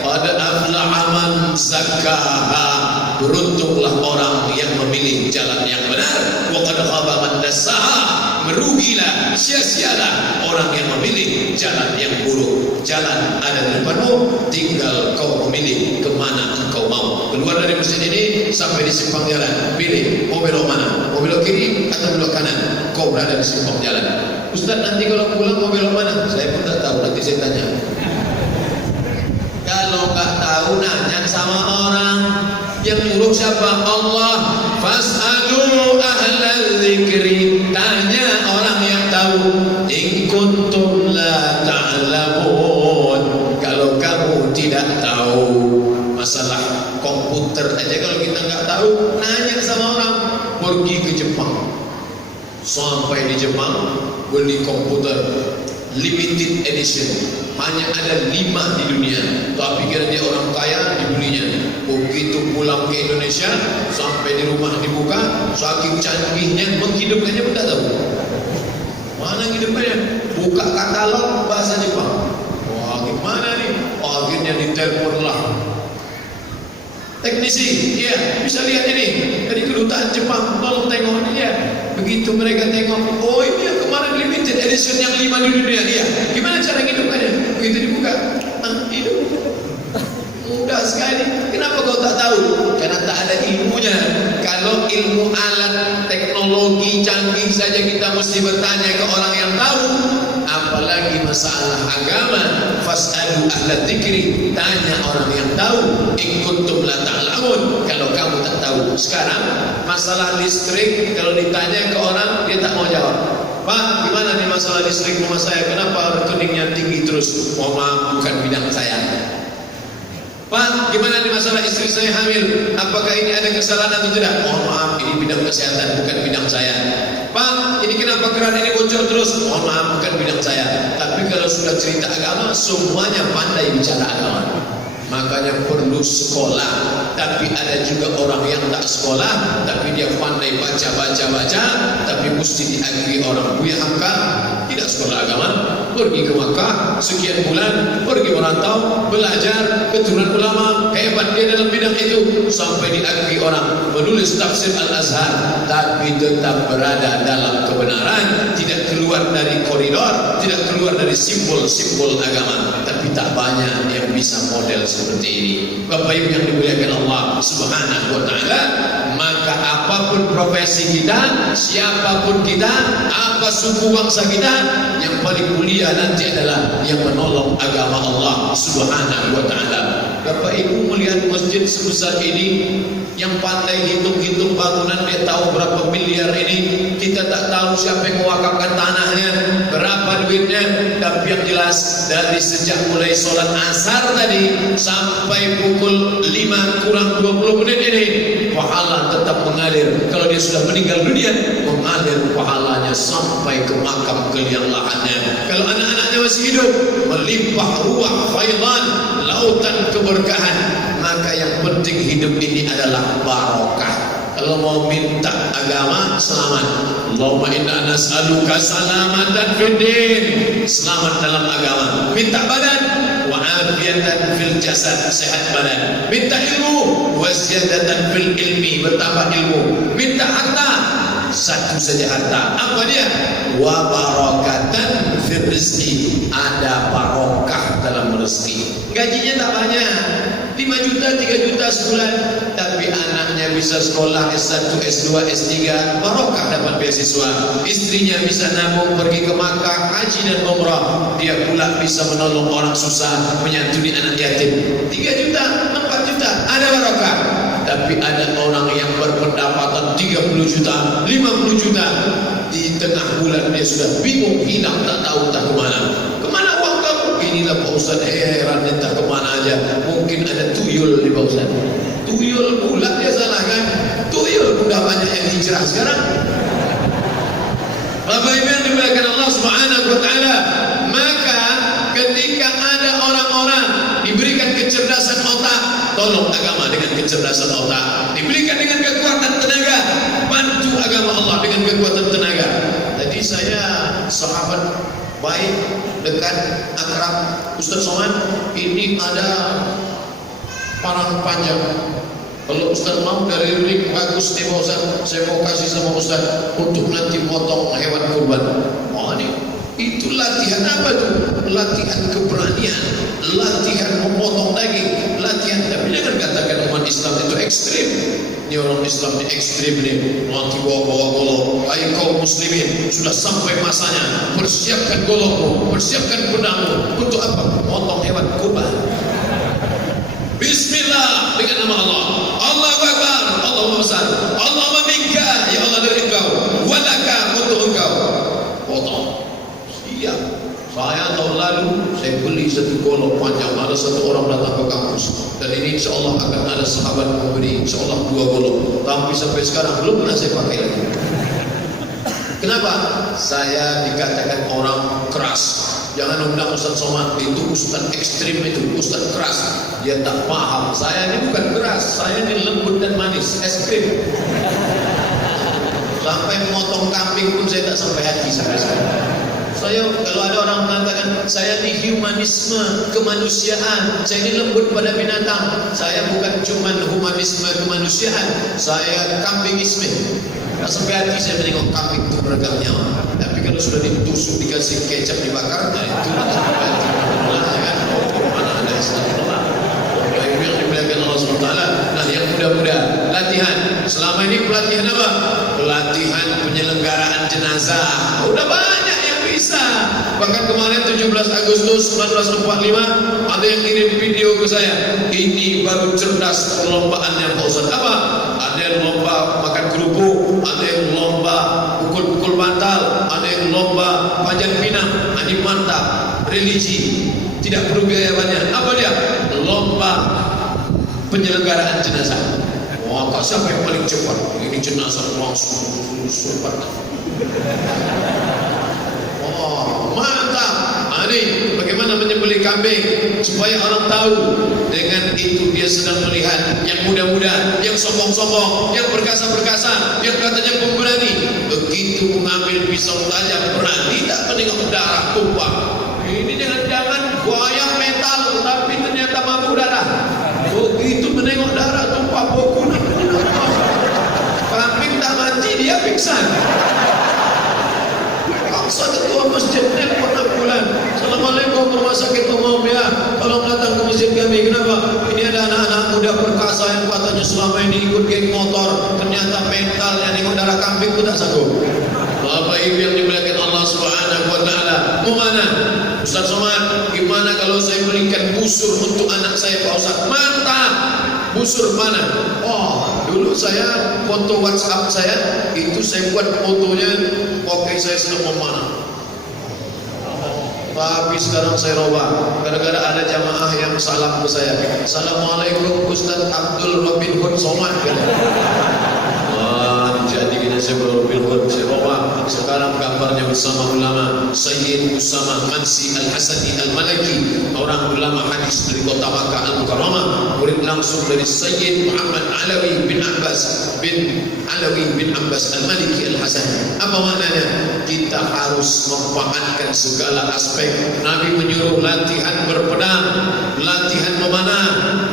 Qad aflaha man zakkaha, beruntunglah orang yang memilih jalan yang benar. Wa qad khaba man dassaha, merugilah, sia-sialah orang yang memilih jalan yang buruk. Jalan ada di depanmu, tinggal kau memilih kemana engkau mau. Keluar dari masjid ini sampai di simpang jalan, pilih mau belok mana, mau belok kiri atau belok kanan. Kau berada di simpang jalan. Ustaz, nanti kalau pulang mau belok mana? Saya pun tak tahu, nanti saya tanya. Kalau nggak tahu, nanya sama orang. Yang nyuruh siapa? Allah. Fas'alu ahlal dzikri, tanya orang yang tahu. In kuntum la ta'lamun, kalau kamu tidak tahu masalah komputer aja, kalau kita nggak tahu, nanya sama orang. Pergi ke Jepang, sampai di Jepang beli komputer limited edition, hanya ada 5 di dunia. Tapi kira dia orang kaya, dibelinya. Begitu pulang ke Indonesia, sampai di rumah dibuka, saking canggihnya, menghidupkannya pun tak tahu. Mana hidupnya? Buka katalog bahasa Jepang. Wah, gimana nih? Akhirnya ditelepon lah teknisi, iya bisa lihat ini dari kedutaan Jepang, tolong tengok ini ya. Begitu mereka tengok, oh ini yang kemarin limited edition yang 5 di dunia, iya. Gimana cara hidupkannya? Begitu dibuka, hidup. Mudah sekali. Kenapa kau tak tahu? Karena tak ada ilmunya. Kalau ilmu alat teknologi canggih saja kita mesti bertanya ke orang yang tahu, apalagi masalah agama. Fas'alu ahla dzikri, tanya orang yang tahu. In kuntum la ta'lamun, kalau kamu tak tahu. Sekarang masalah listrik, kalau ditanya ke orang dia tak mau jawab. Pak, gimana nih masalah listrik rumah saya? Kenapa rekeningnya tinggi terus? Oh maaf, bukan bidang saya. Pak, gimana nih masalah istri saya hamil? Apakah ini ada kesalahan atau tidak? Mohon maaf, ini bidang kesehatan, bukan bidang saya. Pak, ini kenapa keran ini bocor terus? Mohon maaf, bukan bidang saya. Tapi kalau sudah cerita agama, semuanya pandai bicara agama. Makanya perlu sekolah. Tapi ada juga orang yang tak sekolah, tapi dia pandai baca, tapi mesti diakhiri orang. Buya Hamka tidak sekolah agama, pergi ke Makkah sekian bulan, pergi merantau, belajar, keturunan ulama, hebat dia dalam bidang itu, sampai diakhiri orang, menulis tafsir Al-Azhar, tapi tetap berada dalam kebenaran, tidak keluar dari koridor, tidak keluar dari simbol-simbol agama. Tapi tak banyak yang bisa model seperti ini. Bapak Ibu yang dimuliakan Allah Subhanahu wa taala, maka apapun profesi kita, siapapun kita, apa suku bangsa kita, yang paling mulia nanti adalah yang menolong agama Allah Subhanahu wa taala. Bapak Ibu melihat masjid sebesar ini, yang pandai hitung-hitung bangunan dia tahu berapa miliar ini. Kita tak tahu siapa yang mewakafkan tanahnya, berapa duitnya. Tapi yang jelas dari sejak mulai sholat asar tadi sampai pukul 5 kurang 20 menit ini, pahala tetap mengalir. Kalau dia sudah meninggal dunia, mengalir pahalanya sampai ke makam keliang lahannya. Kalau anak-anaknya masih hidup, melimpah ruah faidan, lautan keberkahan. Maka yang penting hidup ini adalah barokah. Kalau mau minta agama, selamat. Allahumma inna nas'aluka salamatan fid din, selamat dalam agama. Minta badan, wa afiyatan fil jasad, sehat badan. Minta ilmu, wa ziyadatan fil ilmi, bertambah ilmu. Minta harta, satu saja harta. Apa dia? Wa barakatan fil rizki, ada barokah dalam rezeki. Gajinya tak banyak, 5 juta, 3 juta sebulan, tapi anaknya bisa sekolah S1, S2, S3, barokah dapat beasiswa. Istrinya bisa nabung pergi ke Makkah, haji dan umrah. Dia pula bisa menolong orang susah, menyantuni anak yatim. 3 juta, 4 juta, ada barokah. Tapi ada orang yang berpendapatan 30 juta, 50 juta, di tengah bulan dia sudah bingung, hilang, tak tahu tak kemana. Kemana uang kamu? Inilah Pak Ustaz, heran entah kemana aja. Mungkin ada tuyul di Pak Ustaz. Tuyul pula dia salah kan? Tuyul udah banyak yang hijrah sekarang. Bapak Ibu yang dimuliakan Allah Subhanahu wa taala, maka ketika ada orang-orang diberikan kecerdasan otak, tolong agama dengan kecerdasan otak. Diberikan dengan kekuatan tenaga, bantu agama Allah dengan kekuatan tenaga. Tadi saya sahabat baik, dekat, akrab Ustaz Somad, ini ada parang panjang. Kalau Ustaz mau dari ring bagus nih Pak Ustaz, saya mau kasih sama Ustaz untuk nanti potong hewan kurban. Oh ini, itu latihan apa tuh? Latihan keberanian, latihan memotong daging, latihan. Tapi jangan katakan umat Islam itu ekstrim. Ini orang Islam ini ekstrim nih, nanti bawa-bawa golok. Ayo kaum muslimin, sudah sampai masanya, persiapkan golokmu, persiapkan pedangmu. Untuk apa? Potong hewan kurban. Bismillah, dengan nama Allah. Allahu Akbar, Allahumma besar. Allahumma minka, ya Allah dari engkau. Walaka, untuk engkau. Potong. Siap. Saya tahun lalu saya beli satu golok panjang, ada satu orang datang ke kampus, dan ini insya Allah akan ada sahabat memberi insya Allah 2 golok, tapi sampai sekarang belum pernah saya pakai lagi. Kenapa? Saya dikatakan orang keras. Jangan undang Ustaz Somad, itu Ustaz ekstrim, itu Ustaz keras. Dia tak paham. Saya ini bukan keras, saya ini lembut dan manis, es krim. Sampai memotong kambing pun saya tak sampai hati sampai sekarang. Saya kalau ada orang mengatakan saya ini humanisme kemanusiaan, saya ini lembut pada binatang, saya bukan cuma humanisme kemanusiaan, saya kambingisme. Tak sampai hati saya menengok kambing itu beragam nyawa. Tapi kalau sudah ditusuk dikasih kecap dibakar, nah itu tak sampai hati. Mana kan? Mana ada Islam? Ibu yang dimuliakan Allah SWT. Nah, yang muda-muda latihan. Selama ini pelatihan apa? Pelatihan penyelenggaraan jenazah. Udah banyak yang bisa. Bahkan kemarin 17 Agustus 1945 ada yang kirim video ke saya. Ini baru cerdas perlombaannya Pak Ustaz. Apa? Ada yang lomba makan kerupuk, ada yang lomba pukul-pukul bantal, ada yang lomba panjat pinang. Ini mantap. Religi tidak perlu biaya banyak. Apa dia? Lomba penyelenggaraan jenazah. Wah, kok siapa yang paling cepat? Ini jenazah langsung cepat. Oh, mantap. Ini bagaimana menyembelih kambing supaya orang tahu. Dengan itu dia sedang melihat yang muda-muda, yang sombong-sombong, yang berkasa-berkasa, yang katanya pemberani. Begitu mengambil pisau tajam, berani tak menengok darah tumpah. Ini jangan-jangan buaya metal, tapi ternyata mabuk darah. Begitu menengok darah tumpah, boku kambing tak mati, dia pingsan. Paksa ketua masjid nelpon ambulan. Assalamualaikum, rumah sakit umum ya, tolong datang ke masjid kami. Kenapa? Ini ada anak-anak muda perkasa yang katanya selama ini ikut geng motor, ternyata mental yang nengok darah kambing pun tak sanggup. Bapak Ibu yang dimuliakan Allah Subhanahu wa taala, mau mana? Ustaz Somad, gimana kalau saya berikan busur untuk anak saya Pak Ustaz? Mantap. Busur mana? Oh, dulu saya foto WhatsApp saya itu saya buat fotonya oke saya sedang memanah. Tapi sekarang saya robah gara-gara ada jamaah yang salam ke saya. Assalamualaikum Ustaz Abdul Robin Hood Somad. Jadi kita saya Robin Hood, saya robah. Sekarang gambarnya bersama ulama Sayyid Usama Mansi Al-Hasani Al-Malaki, orang ulama hadis dari kota Makkah Al-Mukarramah, murid langsung dari Sayyid Muhammad Alawi bin Abbas Al-Maliki Al-Hasani. Apa maknanya? Kita harus memanfaatkan segala aspek. Nabi menyuruh latihan berpedang, latihan memanah,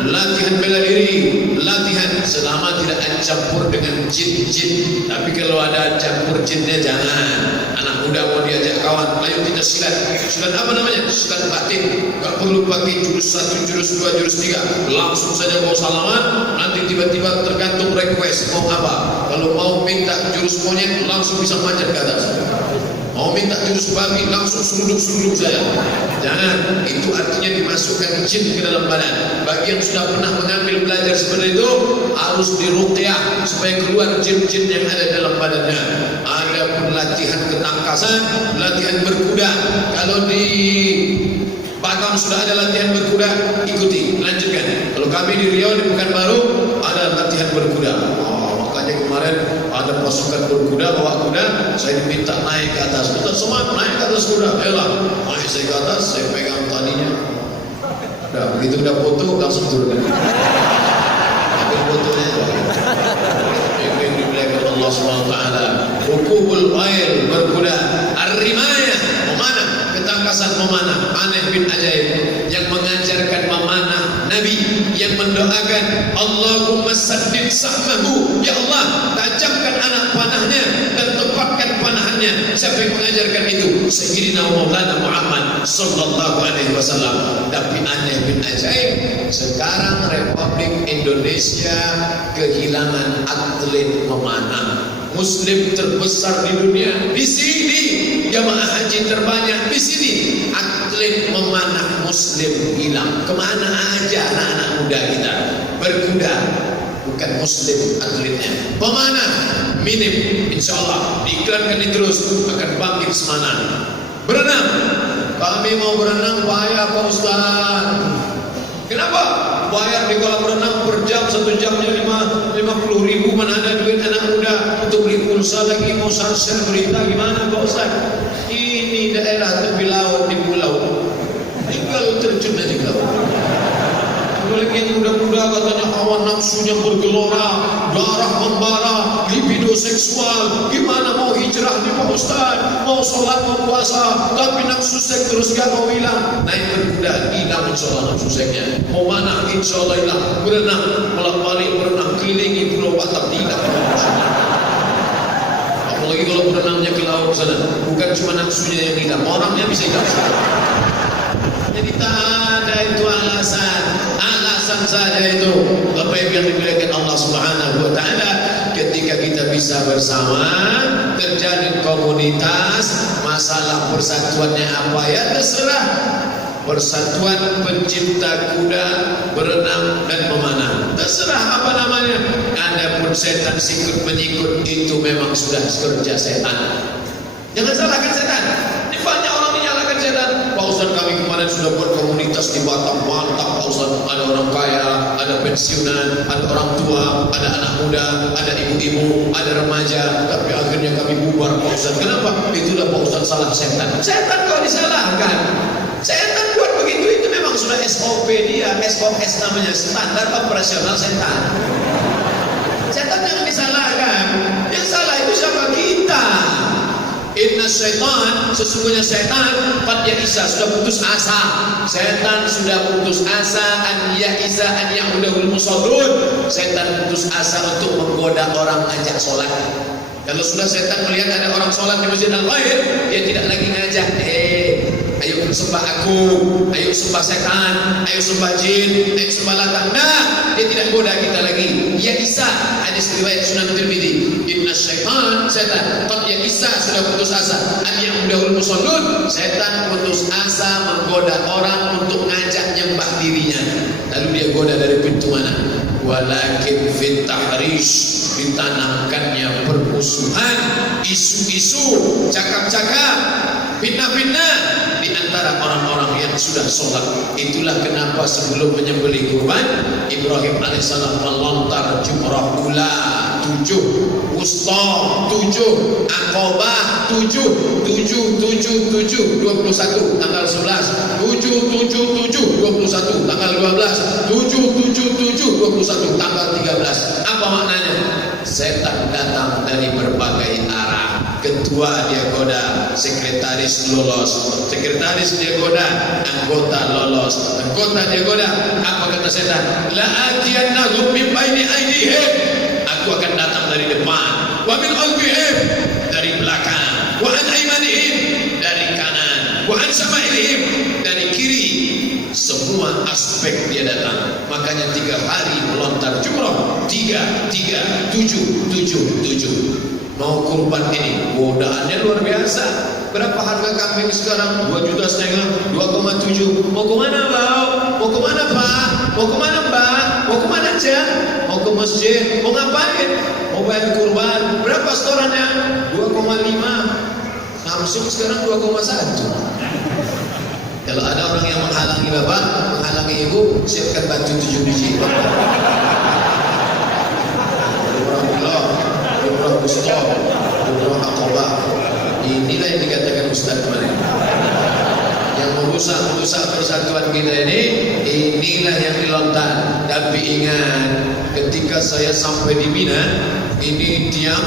latihan bela diri, latihan selama tidak campur dengan jin-jin. Tapi kalau ada campur jinnya jangan. Anak muda mau diajak kawan, ayo kita silat. Silat apa namanya? Silat batin. Gak perlu pakai jurus 1, jurus 2, jurus 3. Langsung saja mau salaman. Nanti tiba-tiba tergantung request mau apa. Kalau mau minta jurus monyet langsung bisa manjat ke atas. Mau minta jurus babi langsung seruduk-seruduk saya. Jangan, itu artinya dimasukkan jin ke dalam badan. Bagi yang sudah pernah mengambil belajar seperti itu harus diruqyah supaya keluar jin-jin yang ada dalam badannya. Ada pun latihan ketangkasan, latihan berkuda. Kalau di Batam sudah ada latihan berkuda, ikuti, lanjutkan. Kalau kami di Riau di Pekanbaru ada latihan berkuda. Makanya kemarin ada pasukan berkuda, bawa kuda, saya diminta naik ke atas. Ustaz Somad, naik ke atas kuda. Ayolah, naik saya ke atas, saya pegang talinya. Udah, begitu udah foto, langsung turun lagi. Ambil fotonya. Yang dimuliakan Allah SWT. Rukubul Khail, berkuda. Ar-Rimayah, memanah. Ketangkasan memanah. Aneh bin ajaib. Yang mengajarkan memanah Nabi, yang mendoakan Allahumma saddid sahmahu, ya Allah tajamkan anak panahnya dan tepatkan panahannya. Siapa yang mengajarkan itu? Sayyidina Maulana Muhammad sallallahu alaihi wasallam. Tapi aneh bin ajaib, sekarang Republik Indonesia kehilangan atlet memanah. Muslim terbesar di dunia di sini, jamaah haji terbanyak di sini, atlet memanah Muslim hilang. Kemana aja anak-anak muda kita berkuda, bukan Muslim atletnya. Pemanah minim, insya Allah diiklankan terus akan bangkit semangat. Berenang, kami mau berenang payah Pak Ustaz. Kenapa? Bayar di kolam renang per jam, 1 jamnya 50.000. Mana ada duit anak muda untuk beli pulsa lagi, mau share berita gimana Pak Ustaz? Ini daerah tepi laut di pulau, tinggal terjun aja ke laut. Apalagi yang muda-muda katanya hawa nafsunya bergelora, darah membara, libido seksual. Gimana mau hijrah nih Pak Ustaz? Mau sholat, mau puasa, tapi nafsu seks terus gak mau hilang. Naik berkuda, hilang insya Allah nafsu seksnya. Mau mana? Insya Allah hilang. Berenang, balik berenang, kelilingi pulau Batam, tidak. Apalagi kalau berenangnya ke laut sana, bukan cuma nafsunya yang hilang, orangnya bisa hilang. Jadi tak ada itu alasan saja itu. Apa yang dimuliakan Allah Subhanahu wa taala, ketika kita bisa bersama, terjadi komunitas, masalah persatuannya apa ya terserah. Persatuan pencipta kuda, berenang dan memanah, terserah apa namanya. Adapun setan sikut menyikut itu memang sudah kerja setan. Jangan salahkan setan. Ini banyak orang menyalahkan setan. Pak Ustaz, kami kemarin sudah buat komunitas di Batam, mantap Pak Ustaz. Ada orang kaya, ada pensiunan, ada orang tua, ada anak muda, ada ibu-ibu, ada remaja. Tapi akhirnya kami bubar Pak Ustaz. Kenapa? Itulah Pak Ustaz salah setan. Setan kau disalahkan. Setan buat begitu, itu memang sudah SOP dia, SOS namanya, standar operasional setan. Setan yang disalahkan. Yang salah itu siapa? Kita. Inna syaitan, sesungguhnya setan qad ya'isa, sudah putus asa. Setan sudah putus asa, an ya'isa an ya'udahul musallun. Setan putus asa untuk menggoda orang ajak sholat. Kalau sudah setan melihat ada orang sholat di Masjid Al-Khair, dia tidak lagi ngajak, ayo sembah aku, ayo sembah setan, ayo sembah jin, ayo sembah latang. Nah, dia tidak goda kita lagi. Ya Isa, hadis riwayat Sunan Tirmidzi. Inna syaitan, setan qad ya Isa, sudah putus asa. An ya'udahul musallun, setan putus asa menggoda orang untuk ngajak nyembah dirinya. Lalu dia goda dari pintu mana? Walakin fit tahrish, ditanamkannya permusuhan, isu-isu, cakap-cakap, fitnah-fitnah di antara orang-orang yang sudah sholat. Itulah kenapa sebelum menyembelih kurban, Ibrahim alaihissalam melontar jumrah ula 7, wusta 7, Aqabah 7, 21 tanggal 11, 7 21 tanggal 12, 7 21 tanggal 13. Apa maknanya? Setan datang dari berbagai arah. Ketua dia goda, sekretaris lolos, sekretaris dia goda, anggota lolos, anggota dia goda. Apa kata setan? La atiyannahum min baini aydihim, aku akan datang dari depan, wa min khalfihim, dari belakang, wa an aymanihim, dari kanan, wa an shama'ilihim, dari kiri. Semua aspek dia datang. Makanya 3 hari melontar jumrah, 3, 7. Mau kurban ini, godaannya luar biasa. Berapa harga kambing sekarang? 2,5 juta, 2,7. Mau kemana bau? Mau kemana pak? Mau kemana mbak? Mau kemana cak? Mau ke masjid? Mau ngapain? Mau bayar kurban. Berapa setorannya? 2,5. Samsung sekarang 2,1. Kalau ada orang yang menghalangi bapak, menghalangi ibu, siapkan batu 7 biji. Jumrah wusta, jumrah Aqabah. Inilah yang dikatakan Ustaz kemarin. Yang merusak persatuan kita ini, inilah yang dilontar. Tapi ingat, ketika saya sampai di Mina, ini tiang,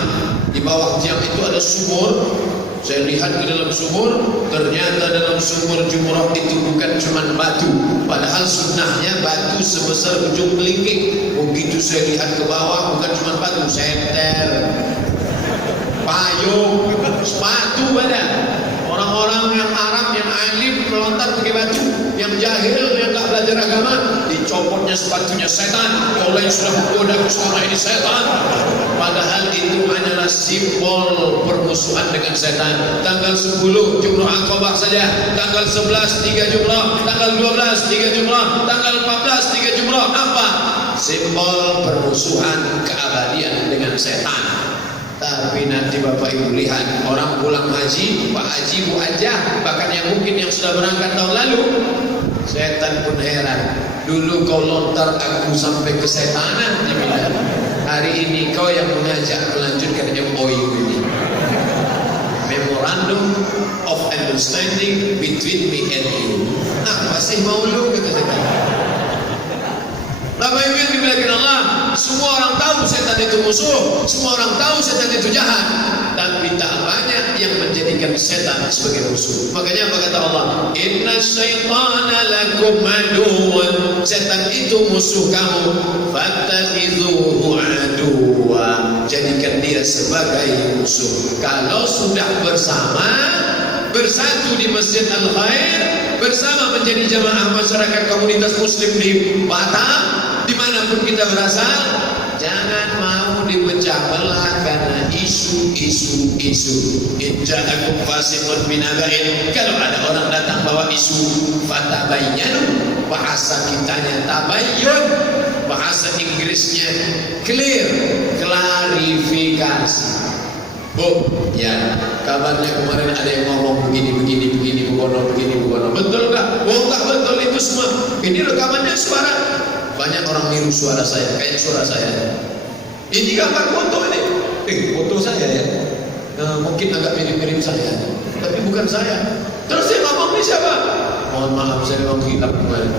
di bawah tiang itu ada sumur. Saya lihat ke dalam sumur, ternyata dalam sumur jumrah itu bukan cuma batu. Padahal sunnahnya batu sebesar ujung kelingking. Begitu saya lihat ke bawah, bukan cuma batu, senter, payung, sepatu ada. Orang-orang yang Arab, yang alim melontar pakai batu. Yang jahil, yang tak belajar agama, dicopotnya sepatunya setan. Ya Allah, yang sudah menggoda selama ini setan. Padahal itu hanyalah simbol permusuhan dengan setan. Tanggal 10 jumrah Aqabah saja, tanggal 11 3 jumrah, tanggal 12 3 jumrah, tanggal 14 3 jumrah. Apa? Simbol permusuhan keabadian dengan setan. Tapi nanti Bapak Ibu lihat, orang pulang haji, Pak Haji, Bu Hajah, bahkan yang mungkin yang sudah berangkat tahun lalu, setan pun heran. Dulu kau lontar aku sampai kesetanan, dibilang. Hari ini kau yang mengajak melanjutkan MOU ini, Memorandum of Understanding between me and you. Apa sih mau lu, kata setan. Bapak Ibu yang dimuliakan Allah, semua orang tahu setan itu musuh, semua orang tahu setan itu jahat, tapi tak banyak yang menjadikan setan sebagai musuh. Makanya apa kata Allah? Inna syaitana lakum aduwan, setan itu musuh kamu, fattakhidhuhu aduwa, jadikan dia sebagai musuh. Kalau sudah bersama, bersatu di Masjid Al-Khair bersama menjadi jamaah masyarakat komunitas muslim di Batam, dimanapun kita berasal. Jangan mau dipecah belah karena isu-isu. Inja'akum fasiqun binaba'in. Kalau ada orang datang bawa isu fatabayyanu, bahasa kitanya tabayyun, bahasa Inggrisnya clear, klarifikasi. Oh, ya, kabarnya kemarin ada yang ngomong begini, begono. Betul tak? Oh, tak betul itu semua. Ini rekamannya suara. Banyak orang niru suara saya, kayak suara saya. Ini gambar foto ini. Foto saya ya. Mungkin agak mirip-mirip saya, tapi bukan saya. Terus dia ngomong ini siapa? Mohon maaf, saya memang hilap kemarin.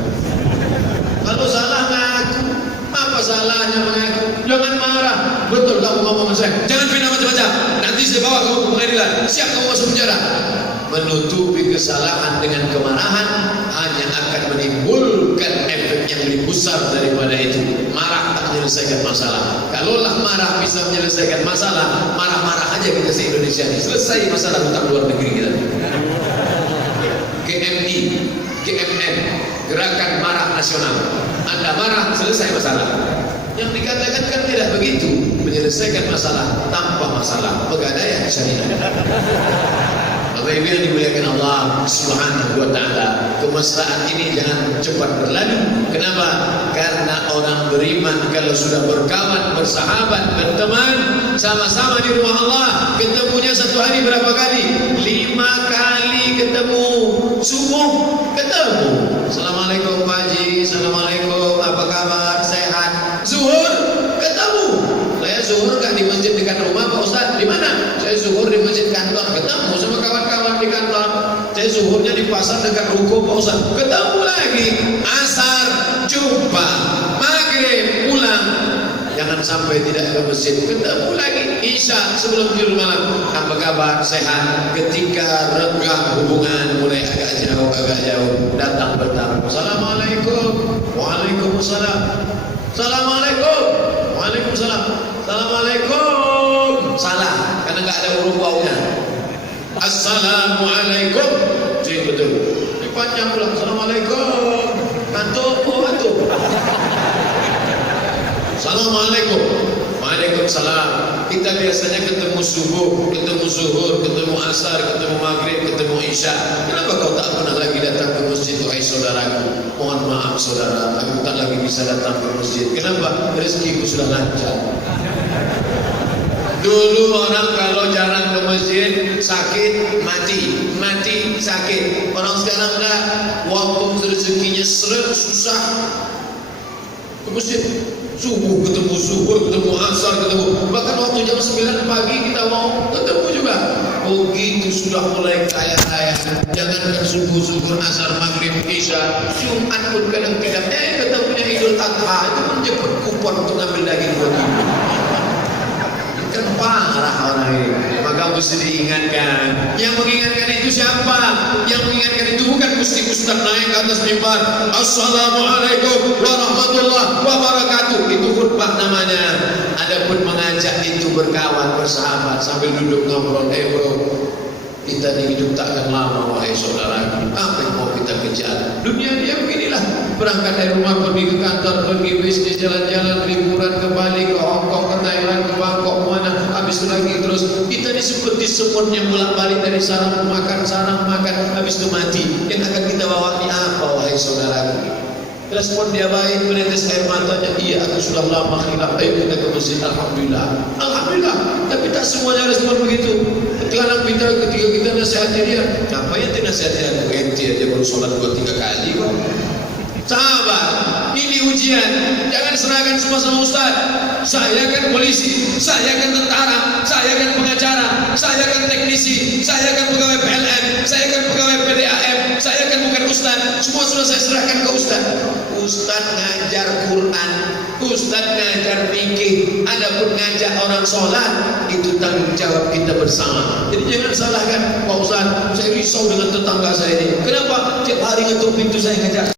Kalau salah ngaku. Apa salahnya mengaku? Jangan marah. Betul kamu ngomong saya. Jangan pindah macam-macam. Nanti saya bawa kamu ke pengadilan. Siap kamu masuk penjara. Menutupi kesalahan dengan kemarahan hanya akan menimbulkan efek yang lebih besar daripada itu. Marah tak menyelesaikan masalah. Kalaulah marah bisa menyelesaikan masalah, marah-marah aja kita se-Indonesia ini. Selesai masalah hutang luar negeri kita. GMN, Gerakan Marah Nasional. Anda marah, selesai masalah. Yang dikatakan kan tidak begitu. Menyelesaikan masalah tanpa masalah. Pegadaian syariah. Bapak Ibu yang dimuliakan Allah Subhanahu wa taala, kemesraan ini jangan cepat berlalu. Kenapa? Karena orang beriman kalau sudah berkawan, bersahabat, berteman, sama-sama di rumah Allah, ketemunya satu hari berapa kali? 5 kali ketemu. Subuh ketemu. Assalamualaikum Pak Haji, assalamualaikum, apa kabar? Sehat. Zuhur ketemu. Saya zuhur kan di masjid dekat rumah Pak Ustaz. Di mana? Saya zuhur di masjid kantor. Ketemu sama kawan-kawan di kantor. Saya zuhurnya di pasar dekat ruko Pak Ustaz. Ketemu lagi. Asar jumpa. Maghrib pulang. Jangan sampai tidak ke masjid. Ketemu lagi. Isya sebelum tidur malam. Apa kabar? Sehat. Ketika renggang hubungan mulai agak jauh datang bertamu. Assalamualaikum. Waalaikumsalam. Assalamualaikum. Waalaikumsalam. Assalamualaikum. Salah karena enggak ada huruf wawunya. Assalamualaikum. Jadi betul. Ini panjang pula. Assalamualaikum. Antum, antum. Assalamualaikum. Waalaikumsalam. Kita biasanya ketemu subuh, ketemu zuhur, ketemu asar, ketemu maghrib, ketemu isya. Kenapa kau tak pernah lagi datang ke masjid, wahai saudaraku? Mohon maaf saudara, aku tak lagi bisa datang ke masjid. Kenapa? Rezekiku sudah lancar. Dulu orang kalau jarang ke masjid, sakit, mati, sakit. Orang sekarang enggak, waktu rezekinya seret, susah ke masjid. Subuh ketemu zuhur, ketemu asar, ketemu. Bahkan waktu jam 9 pagi kita mau ketemu juga. Begitu sudah mulai kaya-kaya. Jangankan subuh, zuhur, asar, maghrib, isya, Jumat pun kadang tidak. Ketemunya Idul Adha itu menjemput kupon untuk ngambil daging buat ibu. Kan parah orang ini. Maka mesti diingatkan. Yang mengingatkan itu siapa? Yang mengingatkan itu bukan Gusti Ustaz naik ke atas mimbar. Assalamualaikum warahmatullahi wabarakatuh. Itu khutbah namanya. Adapun mengajak itu berkawan, bersahabat sambil duduk ngobrol. Bro, kita di hidup takkan lama wahai saudaraku. Apa yang mau kita kejar? Dunia dia beginilah. Berangkat dari rumah, pergi ke kantor, pergi bisnis, jalan-jalan, liburan ke Bali, ke Hongkong, ke Thailand, ke Bangkok, mana, habis itu lagi terus. Kita ini seperti semut yang bolak-balik dari sarang makan, habis itu mati. Yang akan kita bawa ini apa wahai saudaraku? Respon dia baik, menetes air matanya. Iya, aku sudah lama khilaf. Ayo kita ke masjid. Alhamdulillah. Alhamdulillah. Tapi tak semuanya respon begitu. Sekarang ketika kita nasihati dia, apa yang dinasihati aku? Enti aja baru sholat 2-3 kali kok. Sahabat, ini ujian. Jangan serahkan semua sama Ustaz. Saya kan polisi, saya kan tentara, saya kan pengacara, saya kan teknisi, saya kan pegawai PLN, saya kan pegawai PDAM, saya kan bukan Ustaz. Semua sudah saya serahkan ke Ustaz. Ustaz ngajar Quran, Ustaz ngajar fikih, adapun ngajak orang sholat itu tanggung jawab kita bersama. Jadi jangan salahkan Pak Ustaz. Saya risau dengan tetangga saya ini. Kenapa? Tiap hari ngetuk pintu saya ngajak.